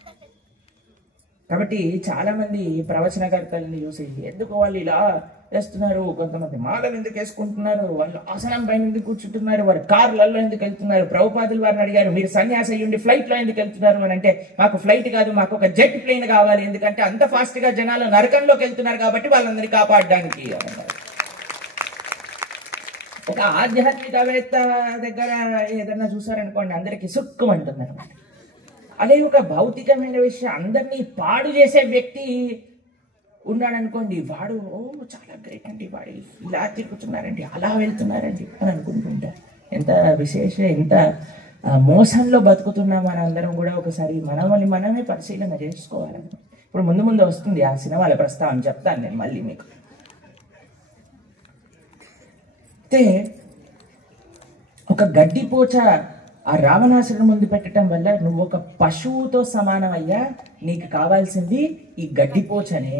కాబట్టి చాలా మంది ప్రవచనకర్తలని చూసి, ఎందుకు వాళ్ళు ఇలా వేస్తున్నారు, కొంతమంది మాలలు ఎందుకు వేసుకుంటున్నారు, వాళ్ళు ఆసనం పైన ఎందుకు కూర్చుంటున్నారు, వారు కార్లలో ఎందుకు వెళ్తున్నారు. ప్రభుపాదులు వారిని అడిగారు, మీరు సన్యాసి అయ్యుండి ఫ్లైట్ లో ఎందుకు వెళ్తున్నారు అని అంటే, మాకు ఫ్లైట్ కాదు, మాకు ఒక జెట్ ప్లేన్ కావాలి, ఎందుకంటే అంత ఫాస్ట్ గా జనాలు నరకంలోకి వెళ్తున్నారు కాబట్టి వాళ్ళందరినీ కాపాడడానికి అన్నారు. ఒక ఆధ్యాత్మికవేత్త దగ్గర ఏదన్నా చూసారనుకోండి, అందరికి సుక్కుమంటుంది అనమాట. అదే ఒక భౌతికమైన విషయం అందరినీ పాడు చేసే వ్యక్తి ఉన్నాడనుకోండి, వాడు చాలా గ్రేట్ అండి, వాడు ఇలా తిరుగుతున్నారండి, అలా వెళ్తున్నారండి అని అనుకుంటుంటారు. ఎంత విశేషం, ఎంత మోసంలో బతుకుతున్నాం మన అందరం కూడా ఒకసారి మనల్ని మనమే పరిశీలన చేసుకోవాలని. ఇప్పుడు ముందు ముందు వస్తుంది ఆ సినిమాల ప్రస్తావన, చెప్తాను నేను మళ్ళీ మీకు. అయితే ఒక గడ్డిపోచ ఆ రావణాసురుని ముందు పెట్టడం వల్ల, నువ్వు ఒక పశువుతో సమానమయ్యా, నీకు కావాల్సింది ఈ గడ్డిపోచనే.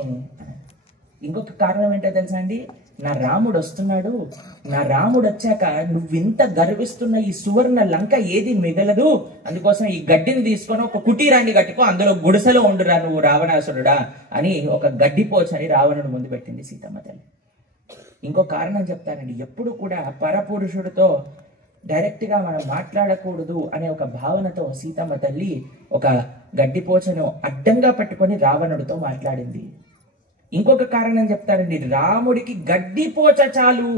ఇంకొక కారణం ఏంటో తెలుసా అండి, నా రాముడు వస్తున్నాడు, నా రాముడు వచ్చాక నువ్వింత గర్విస్తున్న ఈ సువర్ణ లంక ఏది మిగలదు, అందుకోసం ఈ గడ్డిని తీసుకొని ఒక కుటీరాన్ని కట్టుకో, అందులో గుడిసెలో ఉండురా నువ్వు రావణాసురుడా అని ఒక గడ్డిపోచని రావణుడు ముందు పెట్టింది సీతమ్మ తల్లి. ఇంకో కారణం చెప్తానండి, ఎప్పుడు కూడా పరపురుషుడితో డైరెక్ట్గా మనం మాట్లాడకూడదు అనే ఒక భావనతో సీతమ్మ తల్లి ఒక గడ్డిపోచను అడ్డంగా పట్టుకొని రావణుడితో మాట్లాడింది. ఇంకొక కారణం చెప్తారండి, రాముడికి గడ్డిపోచ చాలు.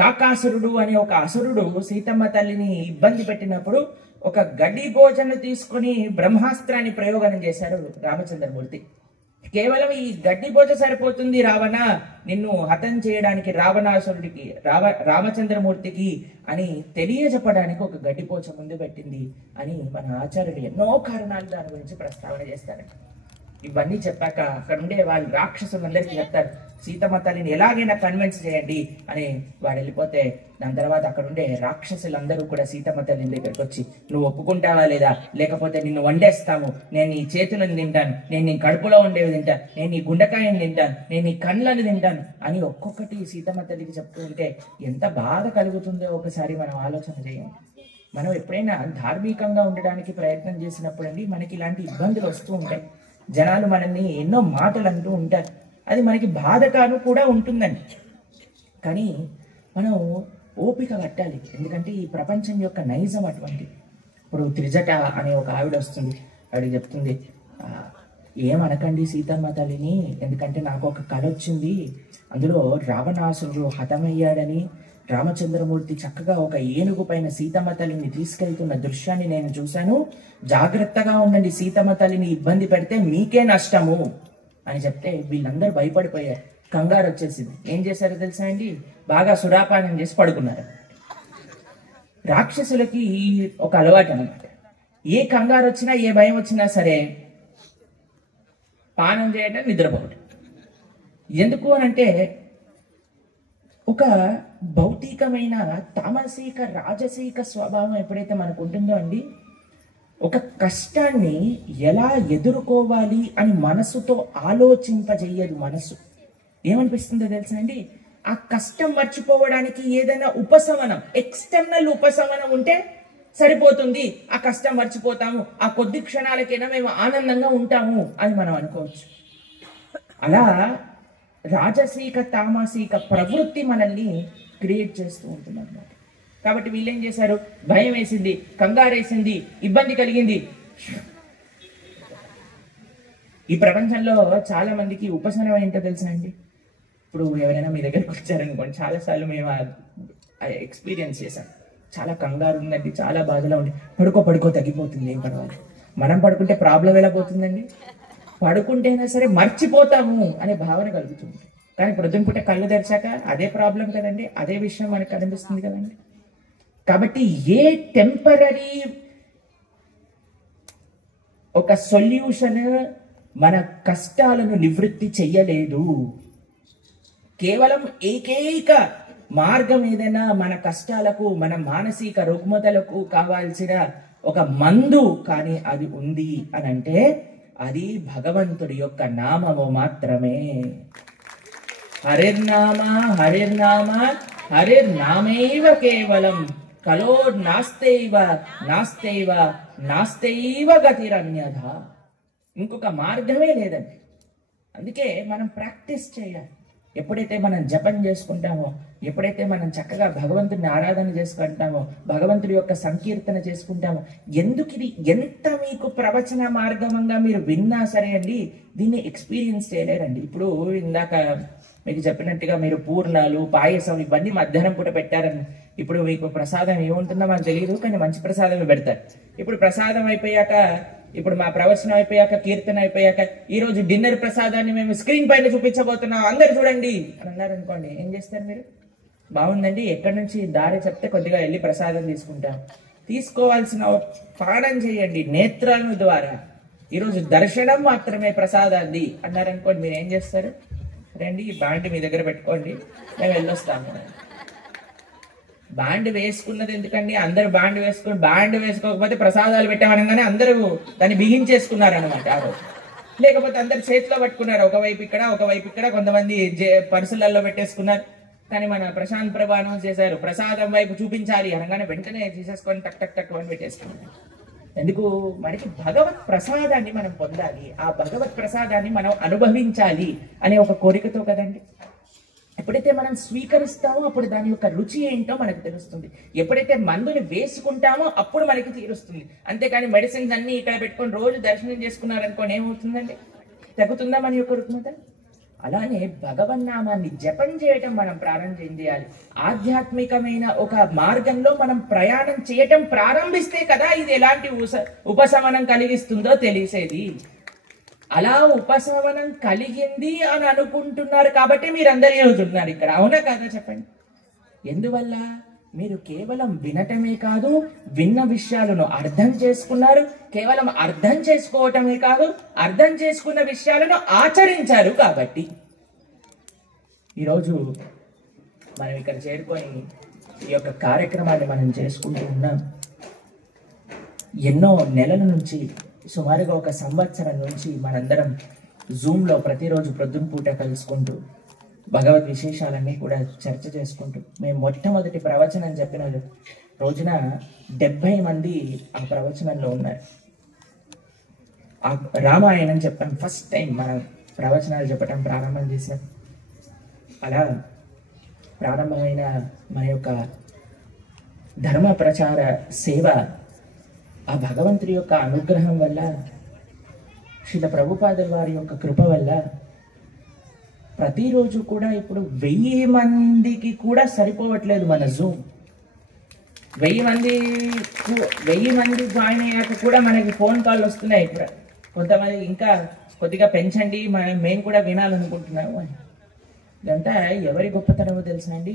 కాకాసురుడు అనే ఒక అసురుడు సీతమ్మ తల్లిని ఇబ్బంది పెట్టినప్పుడు ఒక గడ్డిపోచను తీసుకొని బ్రహ్మాస్త్రాన్ని ప్రయోగం చేశారు రామచంద్రమూర్తి. కేవలం ఈ గడ్డిపోచ సరిపోతుంది రావణ, నిన్ను హతం చేయడానికి రావణాసురుడికి, రామచంద్రమూర్తికి అని తెలియజెప్పడానికి ఒక గడ్డిపోచ ముందు పెట్టింది అని మన ఆచార్యులు ఎన్నో కారణాలు దాని గురించి ప్రస్తావన చేస్తారండి. ఇవన్నీ చెప్పాక అక్కడ ఉండే వాళ్ళు రాక్షసులందరికీ చెప్తారు, సీతమ్మ తల్లిని ఎలాగైనా కన్విన్స్ చేయండి అని. వాడు వెళ్ళిపోతే దాని తర్వాత అక్కడ ఉండే రాక్షసులందరూ కూడా సీతమ్మ తల్లి దగ్గరికి వచ్చి, నువ్వు ఒప్పుకుంటావా లేదా, లేకపోతే నిన్ను వండేస్తాము, నేను నీ చేతులను తింటాను, నేను నీ కడుపులో ఉండేవి తింటాను, నేను నీ గుండెకాయని తింటాను, నేను నీ కళ్ళని తింటాను అని ఒక్కొక్కటి సీతమ్మ తల్లికి చెప్తూ ఉంటే ఎంత బాధ కలుగుతుందో ఒకసారి మనం ఆలోచన చేయండి. మనం ఎప్పుడైనా ధార్మికంగా ఉండడానికి ప్రయత్నం చేసినప్పుడు అండి మనకి ఇలాంటి ఇబ్బందులు వస్తూ ఉంటాయి. జనాలు మనల్ని ఎన్నో మాటలు అంటూ ఉంటారు, అది మనకి బాధకాను కూడా ఉంటుందండి. కానీ మనం ఓపిక పట్టాలి. ఎందుకంటే ఈ ప్రపంచం యొక్క నైజం అటువంటి. ఇప్పుడు త్రిజట అనే ఒక ఆవిడ వస్తుంది, ఆవిడ చెప్తుంది, ఏమనకండి సీతమ్మ తల్లిని, ఎందుకంటే నాకు ఒక కళ వచ్చింది, అందులో రావణాసురుడు హతమయ్యాడని రామచంద్రమూర్తి చక్కగా ఒక ఏనుగు పైన సీతమ్మ తల్లిని తీసుకెళ్తున్న దృశ్యాన్ని నేను చూశాను, జాగ్రత్తగా ఉండండి, సీతమ్మ తల్లిని ఇబ్బంది పెడితే మీకే నష్టము అని చెప్తే వీళ్ళందరూ భయపడిపోయారు, కంగారు వచ్చేసింది. ఏం చేశారో తెలుసా అండి, బాగా సురాపానం చేసి పడుకున్నారు. రాక్షసులకి ఒక అలవాటు అనమాట, ఏ కంగారు వచ్చినా ఏ భయం వచ్చినా సరే పానం చేయడం, నిద్రపోవడం. ఎందుకు అనంటే ఒక భౌతికమైన తామసిక రాజసిక స్వభావం ఎప్పుడైతే మనకు ఉంటుందో అండి, ఒక కష్టాన్ని ఎలా ఎదుర్కోవాలి అని మనసుతో ఆలోచింపజేయదు. మనసు ఏమనిపిస్తుందో తెలుసా అండి, ఆ కష్టం మర్చిపోవడానికి ఏదైనా ఉపశమనం, ఎక్స్టర్నల్ ఉపశమనం ఉంటే సరిపోతుంది, ఆ కష్టం మర్చిపోతాము, ఆ కొద్ది క్షణాలకైనా మేము ఆనందంగా ఉంటాము అని మనం అనుకోవచ్చు. అలా రాజసీక తామసిక ప్రవృత్తి మనల్ని క్రియేట్ చేస్తూ ఉంటుంది అన్నమాట. కాబట్టి వీళ్ళు ఏం చేశారు, భయం వేసింది, కంగారు వేసింది, ఇబ్బంది కలిగింది. ఈ ప్రపంచంలో చాలా మందికి ఉపశమనం ఏంటో తెలుసా అండి. ఇప్పుడు ఎవరైనా మీ దగ్గరకు వచ్చారనుకోండి, చాలాసార్లు మేము ఎక్స్పీరియన్స్ చేశాం, చాలా కంగారు ఉందండి, చాలా బాధలో ఉంది, పడుకో తగ్గిపోతుంది, ఏం పర్వాలేదు. మనం పడుకుంటే ప్రాబ్లం ఎలా పోతుందండి, పడుకుంటేనా సరే మర్చిపోతాము అనే భావన కలుగుతుంది. కానీ ప్రొద్దున పూట కళ్ళు తెరిచాక అదే ప్రాబ్లం కదండి, అదే విషయం మనకు కనిపిస్తుంది కదండి. కాబట్టి ఏ టెంపరీ ఒక సొల్యూషన్ మన కష్టాలను నివృత్తి చెయ్యలేదు. కేవలం ఏకైక మార్గం ఏదైనా మన కష్టాలకు, మన మానసిక రుగ్మతలకు కావాల్సిన ఒక మందు కానీ అది ఉంది అని అంటే అది భగవంతుడి యొక్క నామము మాత్రమే. హరిర్నామ హరిర్నామ హరిర్నామైవ కేవలం కలో నాస్తైవ నాస్తైవ నాస్తైవ గతిరన్యథ. ఇంకొక మార్గమే లేదండి. అందుకే మనం ప్రాక్టీస్ చేయాలి. ఎప్పుడైతే మనం జపం చేసుకుంటామో, ఎప్పుడైతే మనం చక్కగా భగవంతుడిని ఆరాధన చేసుకుంటామో, భగవంతుడి యొక్క సంకీర్తన చేసుకుంటామో, ఎందుకు ఇది ఎంత మీకు ప్రవచన మార్గంగా మీరు విన్నా సరే అండి, దీన్ని ఎక్స్పీరియన్స్ చేయలేరండి. ఇప్పుడు ఇందాక మీకు చెప్పినట్టుగా మీరు పూర్ణాలు, పాయసం ఇవన్నీ మధ్యాహ్నం పూట పెట్టారని, ఇప్పుడు మీకు ప్రసాదం ఏముంటుందో మనకు తెలియదు, కానీ మంచి ప్రసాదమే పెడతారు. ఇప్పుడు ప్రసాదం అయిపోయాక, ఇప్పుడు మా ప్రవచనం అయిపోయాక, కీర్తన అయిపోయాక, ఈ రోజు డిన్నర్ ప్రసాదాన్ని మేము స్క్రీన్ పైన చూపించబోతున్నాం, అందరు చూడండి అని అన్నారు అనుకోండి, ఏం చేస్తారు మీరు? బాగుందండి, ఎక్కడి నుంచి దారి చెప్తే కొద్దిగా వెళ్ళి ప్రసాదం తీసుకుంటాం. తీసుకోవాల్సిన పాఠం చేయండి నేత్రాల ద్వారా. ఈరోజు దర్శనం మాత్రమే ప్రసాదాన్ని అన్నారనుకోండి, మీరు ఏం చేస్తారు? రండి, ఈ బ్యాండ్ మీ దగ్గర పెట్టుకోండి, మేము వెళ్ళొస్తాము. బ్యాండ్ వేసుకున్నది ఎందుకండి? అందరు బ్యాండ్ వేసుకోకపోతే ప్రసాదాలు పెట్టామనగానే అందరూ దాన్ని బిగించేసుకున్నారనమాట ఆ రోజు. లేకపోతే అందరు చేతిలో పట్టుకున్నారు, ఒకవైపు ఇక్కడ, కొంతమంది పర్సులలో పెట్టేసుకున్నారు. కానీ మన ప్రశాంత్ ప్రభు అనౌన్స్ చేశారు, ప్రసాదం వైపు చూపించాలి అనగానే వెంటనే తీసేసుకొని టక్ టక్ టక్ అని పెట్టేసుకున్నారు. ఎందుకు? మనకి భగవత్ ప్రసాదాన్ని మనం పొందాలి, ఆ భగవత్ ప్రసాదాన్ని మనం అనుభవించాలి అనే ఒక కోరికతో కదండి. ఎప్పుడైతే మనం స్వీకరిస్తామో అప్పుడు దాని యొక్క రుచి ఏంటో మనకు తెలుస్తుంది. ఎప్పుడైతే మందుని వేసుకుంటామో అప్పుడు మనకి తీరుస్తుంది. అంతేకాని మెడిసిన్స్ అన్ని ఇక్కడ పెట్టుకొని రోజు దర్శనం చేసుకున్నారనుకోని ఏమవుతుందండి? తగ్గుతుందా మన యొక్క రుగ్మత? అలానే భగవన్నామాన్ని జపం చేయటం మనం ప్రారంభం చేయాలి. ఆధ్యాత్మికమైన ఒక మార్గంలో మనం ప్రయాణం చేయటం ప్రారంభిస్తే కదా ఇది ఎలాంటి ఉపశమనం కలిగిస్తుందో తెలిసేది. అలా ఉపశమనం కలిగింది అని అనుకుంటున్నారు కాబట్టి మీరందరూ చదువుతున్నారు ఇక్కడ, అవునా కాదా చెప్పండి? ఎందువల్ల? మీరు కేవలం వినటమే కాదు, విన్న విషయాలను అర్థం చేసుకున్నారు. కేవలం అర్థం చేసుకోవటమే కాదు, అర్థం చేసుకున్న విషయాలను ఆచరించారు. కాబట్టి ఈరోజు మనం ఇక్కడ చేరుకొని ఈ యొక్క కార్యక్రమాన్ని మనం చేసుకుంటూ ఉన్నాం. ఎన్నో నెలల నుంచి, సుమారుగా ఒక సంవత్సరం నుంచి మనందరం జూమ్లో ప్రతిరోజు ప్రొద్దున పూట కలుసుకుంటూ భగవద్ విశేషాలన్నీ కూడా చర్చ చేసుకుంటూ, మేము మొట్టమొదటి ప్రవచనం చెప్పిన రోజున 70 మంది ఆ ప్రవచనంలో ఉన్నారు. ఆ రామాయణం చెప్పాం, ఫస్ట్ టైం మనం ప్రవచనాలు చెప్పడం ప్రారంభం చేశాం. అలా ప్రారంభమైన మన యొక్క ధర్మ ప్రచార సేవ ఆ భగవంతుడి యొక్క అనుగ్రహం వల్ల, శ్రీల ప్రభుపాదుల వారి యొక్క కృప వల్ల ప్రతిరోజు కూడా ఇప్పుడు 1000 మందికి కూడా సరిపోవట్లేదు మన జూమ్. 1000 మంది జాయిన్ అయ్యాక కూడా మనకి ఫోన్ కాల్ వస్తున్నాయి. ఇప్పుడు కొంతమంది ఇంకా కొద్దిగా పెంచండి, మేము కూడా వినాలనుకుంటున్నాము అని. ఇదంతా ఎవరి గొప్పతనమో తెలుసా అండి?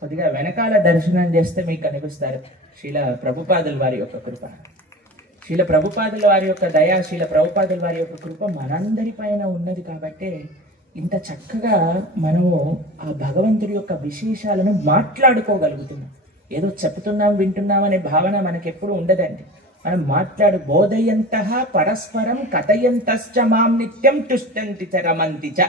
కొద్దిగా వెనకాల దర్శనం చేస్తే మీకు కనిపిస్తారు శ్రీల ప్రభుపాదుల వారి యొక్క కృప, శ్రీల ప్రభుపాదుల వారి యొక్క దయ, శ్రీల ప్రభుపాదుల వారి యొక్క కృప మనందరి పైన ఉన్నది. కాబట్టి ఇంత చక్కగా మనము ఆ భగవంతుడి యొక్క విశేషాలను మాట్లాడుకోగలుగుతున్నాం. ఏదో చెప్తున్నాం వింటున్నాం అనే భావన మనకెప్పుడు ఉండదండి. మనం బోధయంతః పరస్పరం కథయంతశ్చ మాం నిత్యం తుష్టంతి చ రమంతి చ.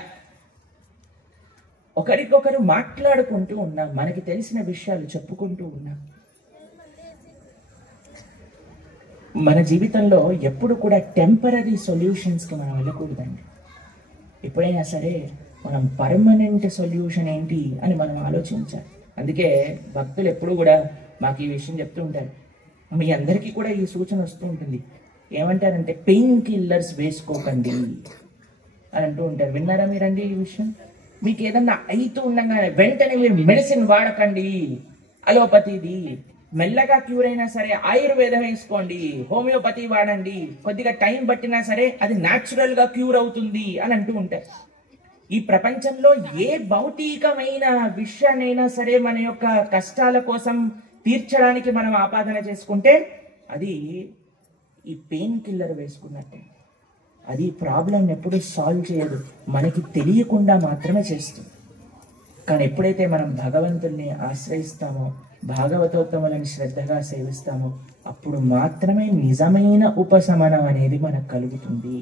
ఒకరికొకరు మాట్లాడుకుంటూ ఉన్నాం, మనకి తెలిసిన విషయాలు చెప్పుకుంటూ ఉన్నాం. మన జీవితంలో ఎప్పుడు కూడా టెంపరీ సొల్యూషన్స్కి మనం వెళ్ళకూడదండి. ఎప్పుడైనా సరే మనం పర్మనెంట్ సొల్యూషన్ ఏంటి అని మనం ఆలోచించాలి. అందుకే భక్తులు ఎప్పుడు కూడా మాకు ఈ విషయం చెప్తూ ఉంటారు. మీ అందరికీ కూడా ఈ సూచన వస్తూ ఉంటుంది. ఏమంటారంటే పెయిన్ కిల్లర్స్ వేసుకోకండి అని అంటూ ఉంటారు. విన్నారా మీరండి ఈ విషయం? మీకు ఏదన్నా అయితూ ఉండగానే వెంటనే మీరు మెడిసిన్ వాడకండి, అలోపతిది మెల్లగా క్యూర్ అయినా సరే ఆయుర్వేదం వేసుకోండి, హోమియోపతి వాడండి, కొద్దిగా టైం పట్టినా సరే అది న్యాచురల్ గా క్యూర్ అవుతుంది అని అంటూ ఉంటారు. ఈ ప్రపంచంలో ఏ భౌతికమైన విషయాన్నైనా సరే మన యొక్క కష్టాల కోసం తీర్చడానికి మనం ఆపాదన చేసుకుంటే అది ఈ పెయిన్ కిల్లర్ వేసుకున్నట్టే. అది ప్రాబ్లం ఎప్పుడు సాల్వ్ చేయదు, మనకి తెలియకుండా మాత్రమే చేస్తుంది. కానీ ఎప్పుడైతే మనం భగవంతుల్ని ఆశ్రయిస్తామో, భాగవతోత్తములను శ్రద్ధగా సేవిస్తామో, అప్పుడు మాత్రమే నిజమైన ఉపశమనం అనేది మనకు కలుగుతుంది.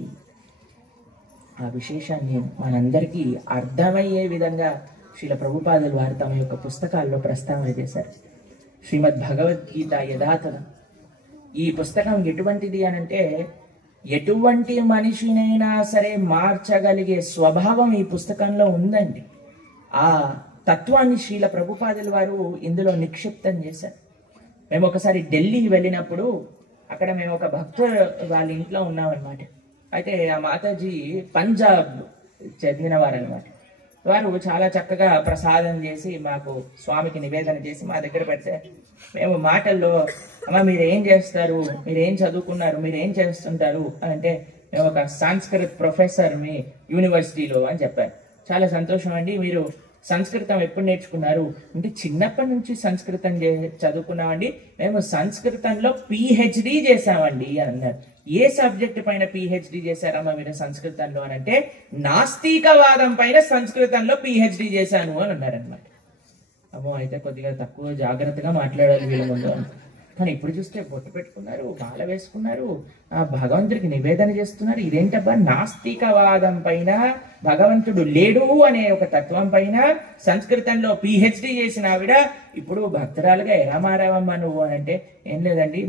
ఆ విశేషాన్ని మనందరికీ అర్థమయ్యే విధంగా శ్రీల ప్రభుపాదుల వారు తమ యొక్క పుస్తకాల్లో ప్రస్తావన చేశారు. శ్రీమద్ భగవద్గీత యథాతథం. ఈ పుస్తకం ఎటువంటిది అనంటే, ఎటువంటి మనిషినైనా సరే మార్చగలిగే స్వభావం ఈ పుస్తకంలో ఉందండి. ఆ తత్వాన్ని శ్రీల ప్రభుపాదుల వారు ఇందులో నిక్షిప్తం చేశారు. మేము ఒకసారి ఢిల్లీ వెళ్ళినప్పుడు అక్కడ మేము ఒక భక్తుడు వాళ్ళ ఇంట్లో ఉన్నామన్నమాట. అయితే ఆ మాతాజీ పంజాబ్ చెందిన వారు అనమాట. వారు చాలా చక్కగా ప్రసాదం చేసి మాకు స్వామికి నివేదన చేసి మా దగ్గర పెడితే మేము మాటల్లో, అమ్మ మీరేం చేస్తారు, మీరేం చదువుకున్నారు, మీరేం చేస్తుంటారు అని అంటే, మేము ఒక సంస్కృత్ ప్రొఫెసర్ మీ యూనివర్సిటీలో అని చెప్పారు. చాలా సంతోషం అండి, మీరు సంస్కృతం ఎప్పుడు నేర్చుకున్నారు అంటే, చిన్నప్పటి నుంచి సంస్కృతం చదువుకున్నామండి, మేము సంస్కృతంలో PhD చేసామండి అని అన్నారు. ఏ సబ్జెక్ట్ పైన PhD చేశారమ్మా మీరు సంస్కృతంలో అని అంటే, నాస్తికవాదం పైన సంస్కృతంలో PhD చేశాను అని అన్నారనమాట. అమ్మో, అయితే కొద్దిగా తక్కువ జాగ్రత్తగా మాట్లాడాలి వీళ్ళ ముందు అని. కానీ ఇప్పుడు చూస్తే బొట్టు పెట్టుకున్నారు, మాల వేసుకున్నారు, ఆ భగవంతుడికి నివేదన చేస్తున్నారు. ఇదేంటబ్బా, నాస్తికవాదం పైన, భగవంతుడు లేడు అనే ఒక తత్వం పైన సంస్కృతంలో PhD చేసిన ఆవిడ ఇప్పుడు భక్తురాలుగా ఎలా మారావమ్మా నువ్వు అని అంటే, ఏం లేదండి,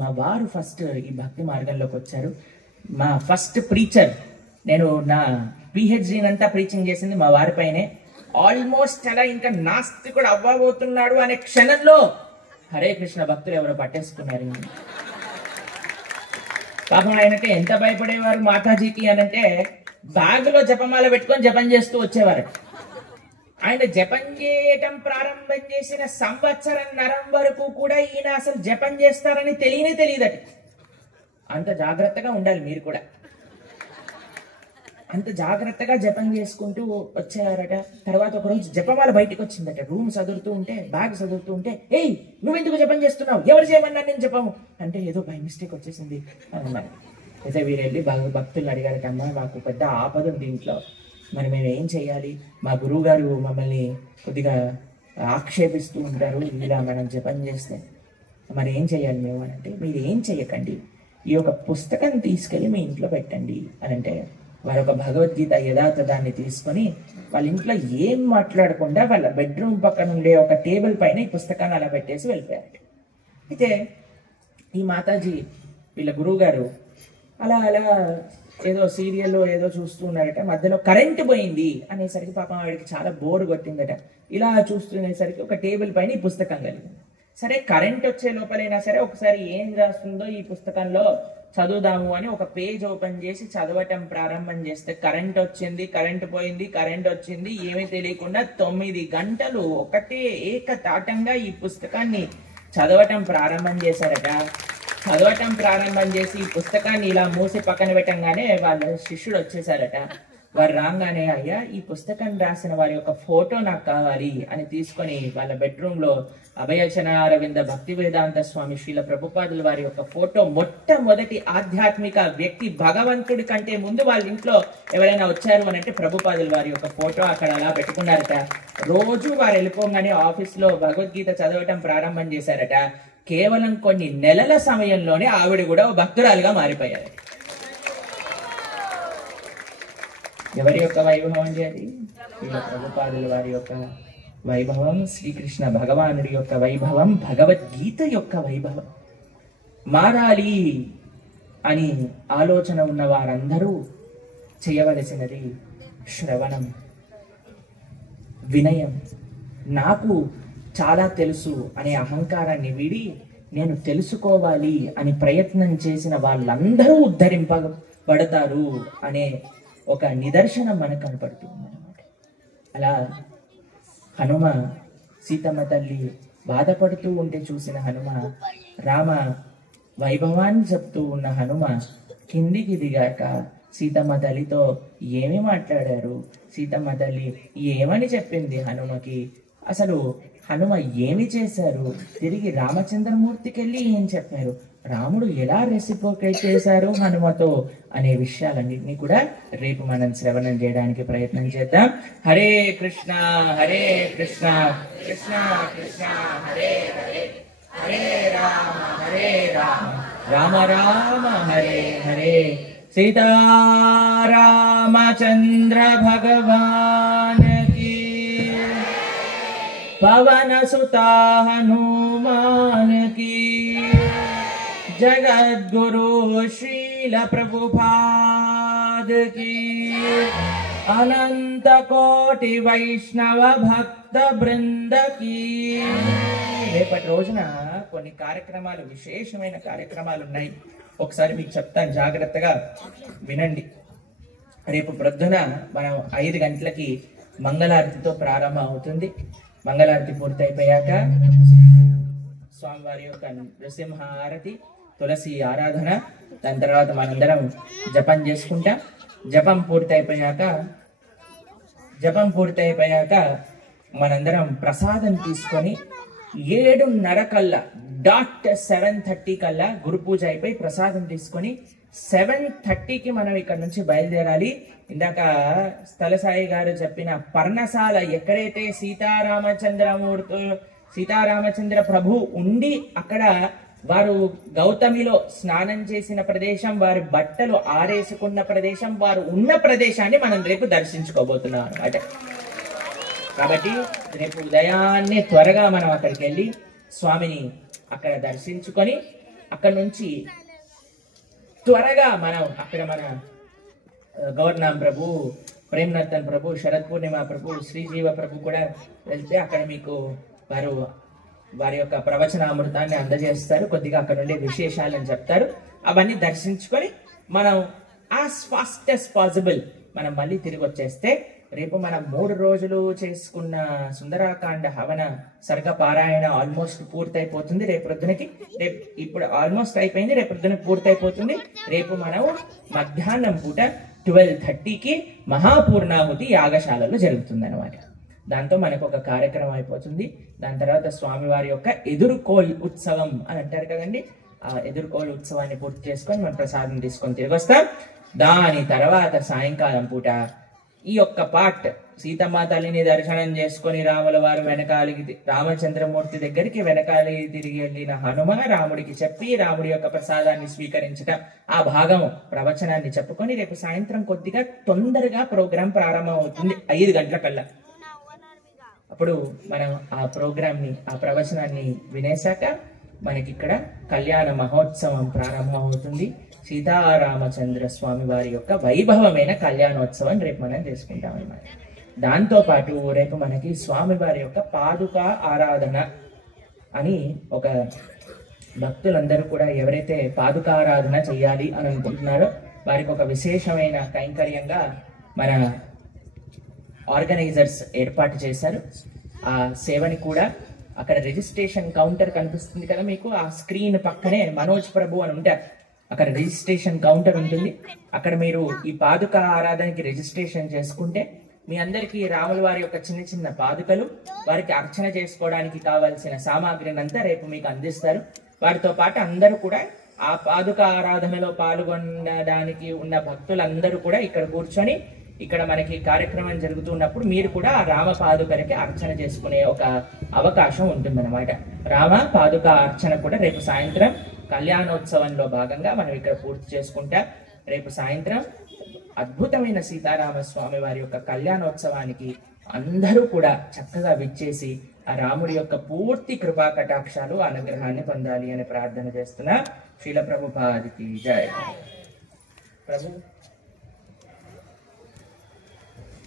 మా వారు ఫస్ట్ ఈ భక్తి మార్గంలోకి వచ్చారు. మా ఫస్ట్ ప్రీచర్, నేను నా PhD అంతా ప్రీచింగ్ చేసింది మా వారిపైనే. ఆల్మోస్ట్ అలా ఇంకా నాస్తికుడు అవ్వబోతున్నాడు అనే క్షణంలో హరే కృష్ణ భక్తులు ఎవరో పట్టేసుకున్నారు. పాపం ఆయనకి ఎంత భయపడేవారు మాతాజీకి అనంటే, బ్యాగులో జపమాల పెట్టుకొని జపం చేస్తూ వచ్చేవారు. ఆయన జపం చేయటం ప్రారంభం చేసిన సంవత్సరంన్నర వరకు కూడా ఈయన అసలు జపం చేస్తారని తెలియదట. అంత జాగ్రత్తగా ఉండాలి మీరు కూడా. అంత జాగ్రత్తగా జపం చేసుకుంటూ వచ్చారట. తర్వాత ఒక రోజు జపమాల బయటకు వచ్చిందట. రూమ్ చదువుతూ ఉంటే, బ్యాగ్ చదువుతూ ఉంటే, ఏయ్ నువ్వెందుకు జపం చేస్తున్నావు, ఎవరు చేయమన్నా నేను జపము అంటే, ఏదో బై మిస్టేక్ వచ్చేసింది అన్నారు. అయితే వీరు వెళ్ళి భక్తులు అడిగారట, అమ్మా మాకు పెద్ద ఆపద ఉంది ఇంట్లో, మరి మేము ఏం చేయాలి, మా గురువు గారు మమ్మల్ని కొద్దిగా ఆక్షేపిస్తూ ఉంటారు ఇలా మనం జపం చేస్తే, మరి ఏం చేయాలి మేము అని అంటే, మీరు ఏం చెయ్యకండి, ఈ యొక్క పుస్తకం తీసుకెళ్ళి మీ ఇంట్లో పెట్టండి అని అంటే, వారు ఒక భగవద్గీత యథాతథాన్ని తీసుకొని వాళ్ళ ఇంట్లో ఏం మాట్లాడకుండా వాళ్ళ బెడ్రూమ్ పక్కన ఉండే ఒక టేబుల్ పైన ఈ పుస్తకాన్ని అలా పెట్టేసి వెళ్ళిపోయారు. అయితే ఈ మాతాజీ వీళ్ళ గురువు గారు అలా ఏదో సీరియల్ ఏదో చూస్తూ ఉన్నారట. మధ్యలో కరెంట్ పోయింది అనేసరికి పాపం ఆవిడకి చాలా బోర్ కొట్టిందట. ఇలా చూస్తునేసరికి ఒక టేబుల్ పైన ఈ పుస్తకం కలిగింది. సరే కరెంట్ వచ్చే లోపలైనా సరే ఒకసారి ఏం రాస్తుందో ఈ పుస్తకంలో చదువుదాము అని ఒక పేజ్ ఓపెన్ చేసి చదవటం ప్రారంభం చేస్తే కరెంట్ వచ్చింది, కరెంట్ పోయింది, కరెంట్ వచ్చింది, ఏమీ తెలియకుండా 9 గంటలు ఒకటే ఏకతాటంగా ఈ పుస్తకాన్ని చదవటం ప్రారంభం చేశారట. చదవటం ప్రారంభం చేసి ఈ పుస్తకాన్ని ఇలా మూసి పక్కన పెట్టంగానే వాళ్ళ శిష్యుడు వచ్చేసారట. వారు రాగానే, అయ్యా ఈ పుస్తకం రాసిన వారి యొక్క ఫోటో నాకు కావాలి అని తీసుకొని వాళ్ళ బెడ్రూమ్ లో అభయచన అరవింద భక్తి వేదాంత స్వామి శ్రీల ప్రభుపాదుల వారి యొక్క ఫోటో, మొట్టమొదటి ఆధ్యాత్మిక వ్యక్తి భగవంతుడి కంటే ముందు వాళ్ళ ఇంట్లో ఎవరైనా వచ్చారు అని అంటే ప్రభుపాదుల వారి యొక్క ఫోటో అక్కడ అలా పెట్టుకున్నారట. రోజు వారు వెళ్ళిపోగానే ఆఫీస్ లో భగవద్గీత చదవటం ప్రారంభం చేశారట. కేవలం కొన్ని నెలల సమయంలోనే ఆవిడ కూడా భక్తురాలుగా మారిపోయారు. ఎవరి యొక్క వైభవం అండి అది? ప్రభుపాదుల వారి యొక్క వైభవం, శ్రీకృష్ణ భగవానుడి యొక్క వైభవం, భగవద్గీత యొక్క వైభవం. మారాలి అని ఆలోచన ఉన్న వారందరూ చేయవలసినది శ్రవణం, వినయం. నాకు చాలా తెలుసు అనే అహంకారాన్ని వీడి నేను తెలుసుకోవాలి అని ప్రయత్నం చేసిన వాళ్ళందరూ ఉద్ధరింపబడతారు అనే ఒక నిదర్శనం మనకు కనపడుతుంది అన్నమాట. అలా హనుమ సీతమ్మ తల్లి బాధపడుతూ ఉంటే చూసిన హనుమ, రామ వైభవాన్ని చెప్తూ ఉన్న హనుమ కిందికి దిగాక సీతమ్మ తల్లితో ఏమి మాట్లాడారు, సీతమ్మ తల్లి ఏమని చెప్పింది హనుమకి, అసలు హనుమ ఏమి చేశారు, తిరిగి రామచంద్రమూర్తికి వెళ్ళి ఏం చెప్పారు, రాముడు ఎలా రెసిప్రోకేట్ చేశారు హనుమతో అనే విషయాలన్నింటినీ కూడా రేపు మనం శ్రవణం చేయడానికి ప్రయత్నం చేద్దాం. హరే కృష్ణ హరే కృష్ణ కృష్ణ కృష్ణ హరే హరే, హరే రామ రామ రామ హరే హరే. సీతారామచంద్ర భగవాన్ की, पवन सुता हनुमान की, जगद्गुरु श्रील प्रभुपाद की, अनंत कोटि వైష్ణవ భక్త బృంద की. రేపటి రోజున కొన్ని కార్యక్రమాలు, విశేషమైన కార్యక్రమాలు ఉన్నాయి. ఒకసారి మీకు చెప్తాను, జాగ్రత్తగా వినండి. రేపు ప్రొద్దున మనం 5 గంటలకి మంగళారతితో ప్రారంభం అవుతుంది. మంగళారతి పూర్తయిపోయాక స్వామివారి యొక్క నృసింహ ఆరతి, తులసి ఆరాధన, దాని తర్వాత మనందరం జపం చేసుకుంటాం. జపం పూర్తయిపోయాక మనందరం ప్రసాదం తీసుకొని 7:30 కల్లా డాట్ 7:30 కల్లా గురు పూజ అయిపోయి ప్రసాదం తీసుకొని 7:30కి మనం ఇక్కడ నుంచి బయలుదేరాలి. ఇందాక స్థలసాయి గారు చెప్పిన పర్ణశాల, ఎక్కడైతే సీతారామచంద్ర ప్రభు ఉండి అక్కడ వారు గౌతమిలో స్నానం చేసిన ప్రదేశం, వారి బట్టలు ఆరేసుకున్న ప్రదేశం, వారు ఉన్న ప్రదేశాన్ని మనం రేపు దర్శించుకోబోతున్నాం అన్నమాట. కాబట్టి రేపు ఉదయాన్నే త్వరగా మనం అక్కడికి వెళ్ళి స్వామిని అక్కడ దర్శించుకొని అక్కడ నుంచి త్వరగా మనం అక్కడ మన గౌర్నాం ప్రభు, ప్రేమ్నర్తన్ ప్రభు, శరత్ పూర్ణిమ ప్రభు, శ్రీజీవ ప్రభు కూడా వెళ్తే అక్కడ మీకు వారి యొక్క ప్రవచనామృతాన్ని అందజేస్తారు. కొద్దిగా అక్కడ ఉండే విశేషాలను చెప్తారు. అవన్నీ దర్శించుకొని మనం యాజ్ ఫాస్ట్ యాజ్ పాసిబుల్ మనం మళ్ళీ తిరిగి వచ్చేస్తే రేపు మనం 3 రోజులు చేసుకున్న సుందరాకాండ హవన సర్గ పారాయణ ఆల్మోస్ట్ పూర్తయిపోతుంది. రేపు ప్రొద్దునకి, ఇప్పుడు ఆల్మోస్ట్ అయిపోయింది, రేపు ప్రొద్దునకి పూర్తయిపోతుంది. రేపు మనం మధ్యాహ్నం పూట 12:30కి మహాపూర్ణాహుతి యాగశాలలో జరుగుతుంది అనమాట. దాంతో మనకు ఒక కార్యక్రమం అయిపోతుంది. దాని తర్వాత స్వామివారి యొక్క ఎదుర్కోల్ ఉత్సవం అని అంటారు కదండి, ఆ ఎదుర్కోల్ ఉత్సవాన్ని పూర్తి చేసుకొని మనం ప్రసాదం తీసుకొని తిరిగి వస్తాం. దాని తర్వాత సాయంకాలం పూట ఈ యొక్క పార్ట్ సీతమ్మ తల్లిని దర్శనం చేసుకొని రాముల వారు వెనకాలికి, రామచంద్రమూర్తి దగ్గరికి వెనకాలి తిరిగి వెళ్ళిన హనుమ రాముడికి చెప్పి రాముడి యొక్క ప్రసాదాన్ని స్వీకరించటం, ఆ భాగం ప్రవచనాన్ని చెప్పుకొని రేపు సాయంత్రం కొద్దిగా తొందరగా ప్రోగ్రాం ప్రారంభం అవుతుంది 5 గంటలకల్లా. అప్పుడు మనం ఆ ప్రోగ్రామ్ని, ఆ ప్రవచనాన్ని వినేశాక మనకి ఇక్కడ కళ్యాణ మహోత్సవం ప్రారంభమవుతుంది. సీతారామచంద్ర స్వామి వారి యొక్క వైభవమైన కళ్యాణోత్సవం రేపు మనం చేసుకుంటాం అన్నమాట. దాంతో పాటు రేపు మనకి స్వామి వారి యొక్క పాదుకా ఆరాధన అని ఒక భక్తులందరూ కూడా ఎవరైతే పాదుకారాధన చెయ్యాలి అని అనుకుంటున్నారో వారికి ఒక విశేషమైన కైంకర్యంగా మన ఆర్గనైజర్స్ ఏర్పాటు చేశారు. ఆ సేవని కూడా అక్కడ రిజిస్ట్రేషన్ కౌంటర్ కనిపిస్తుంది కదా మీకు, ఆ స్క్రీన్ పక్కనే మనోజ్ ప్రభు అని ఉంటారు, అక్కడ రిజిస్ట్రేషన్ కౌంటర్ ఉంటుంది. అక్కడ మీరు ఈ పాదుక ఆరాధనకి రిజిస్ట్రేషన్ చేసుకుంటే మీ అందరికీ రాముల వారి యొక్క చిన్న చిన్న పాదుకలు, వారికి అర్చన చేసుకోవడానికి కావాల్సిన సామాగ్రిని అంతా రేపు మీకు అందిస్తారు. వారితో పాటు అందరూ కూడా ఆ పాదుక ఆరాధనలో పాల్గొనడానికి ఉన్న భక్తులందరూ కూడా ఇక్కడ కూర్చొని ఇక్కడ మనకి కార్యక్రమం జరుగుతున్నప్పుడు మీరు కూడా ఆ రామ పాదుకలకి అర్చన చేసుకునే ఒక అవకాశం ఉంటుందన్నమాట. రామ పాదుక అర్చన కూడా రేపు సాయంత్రం కళ్యాణోత్సవంలో భాగంగా మనం ఇక్కడ పూర్తి చేసుకుంటాం. రేపు సాయంత్రం అద్భుతమైన సీతారామస్వామి వారి యొక్క కళ్యాణోత్సవానికి అందరూ కూడా చక్కగా విచ్చేసి ఆ రాముడి యొక్క పూర్తి కృపా కటాక్షాలు అనుగ్రహాన్ని పొందాలి అని ప్రార్థన చేస్తున్నా. శ్రీల ప్రభుపాదికి జై. ప్రభు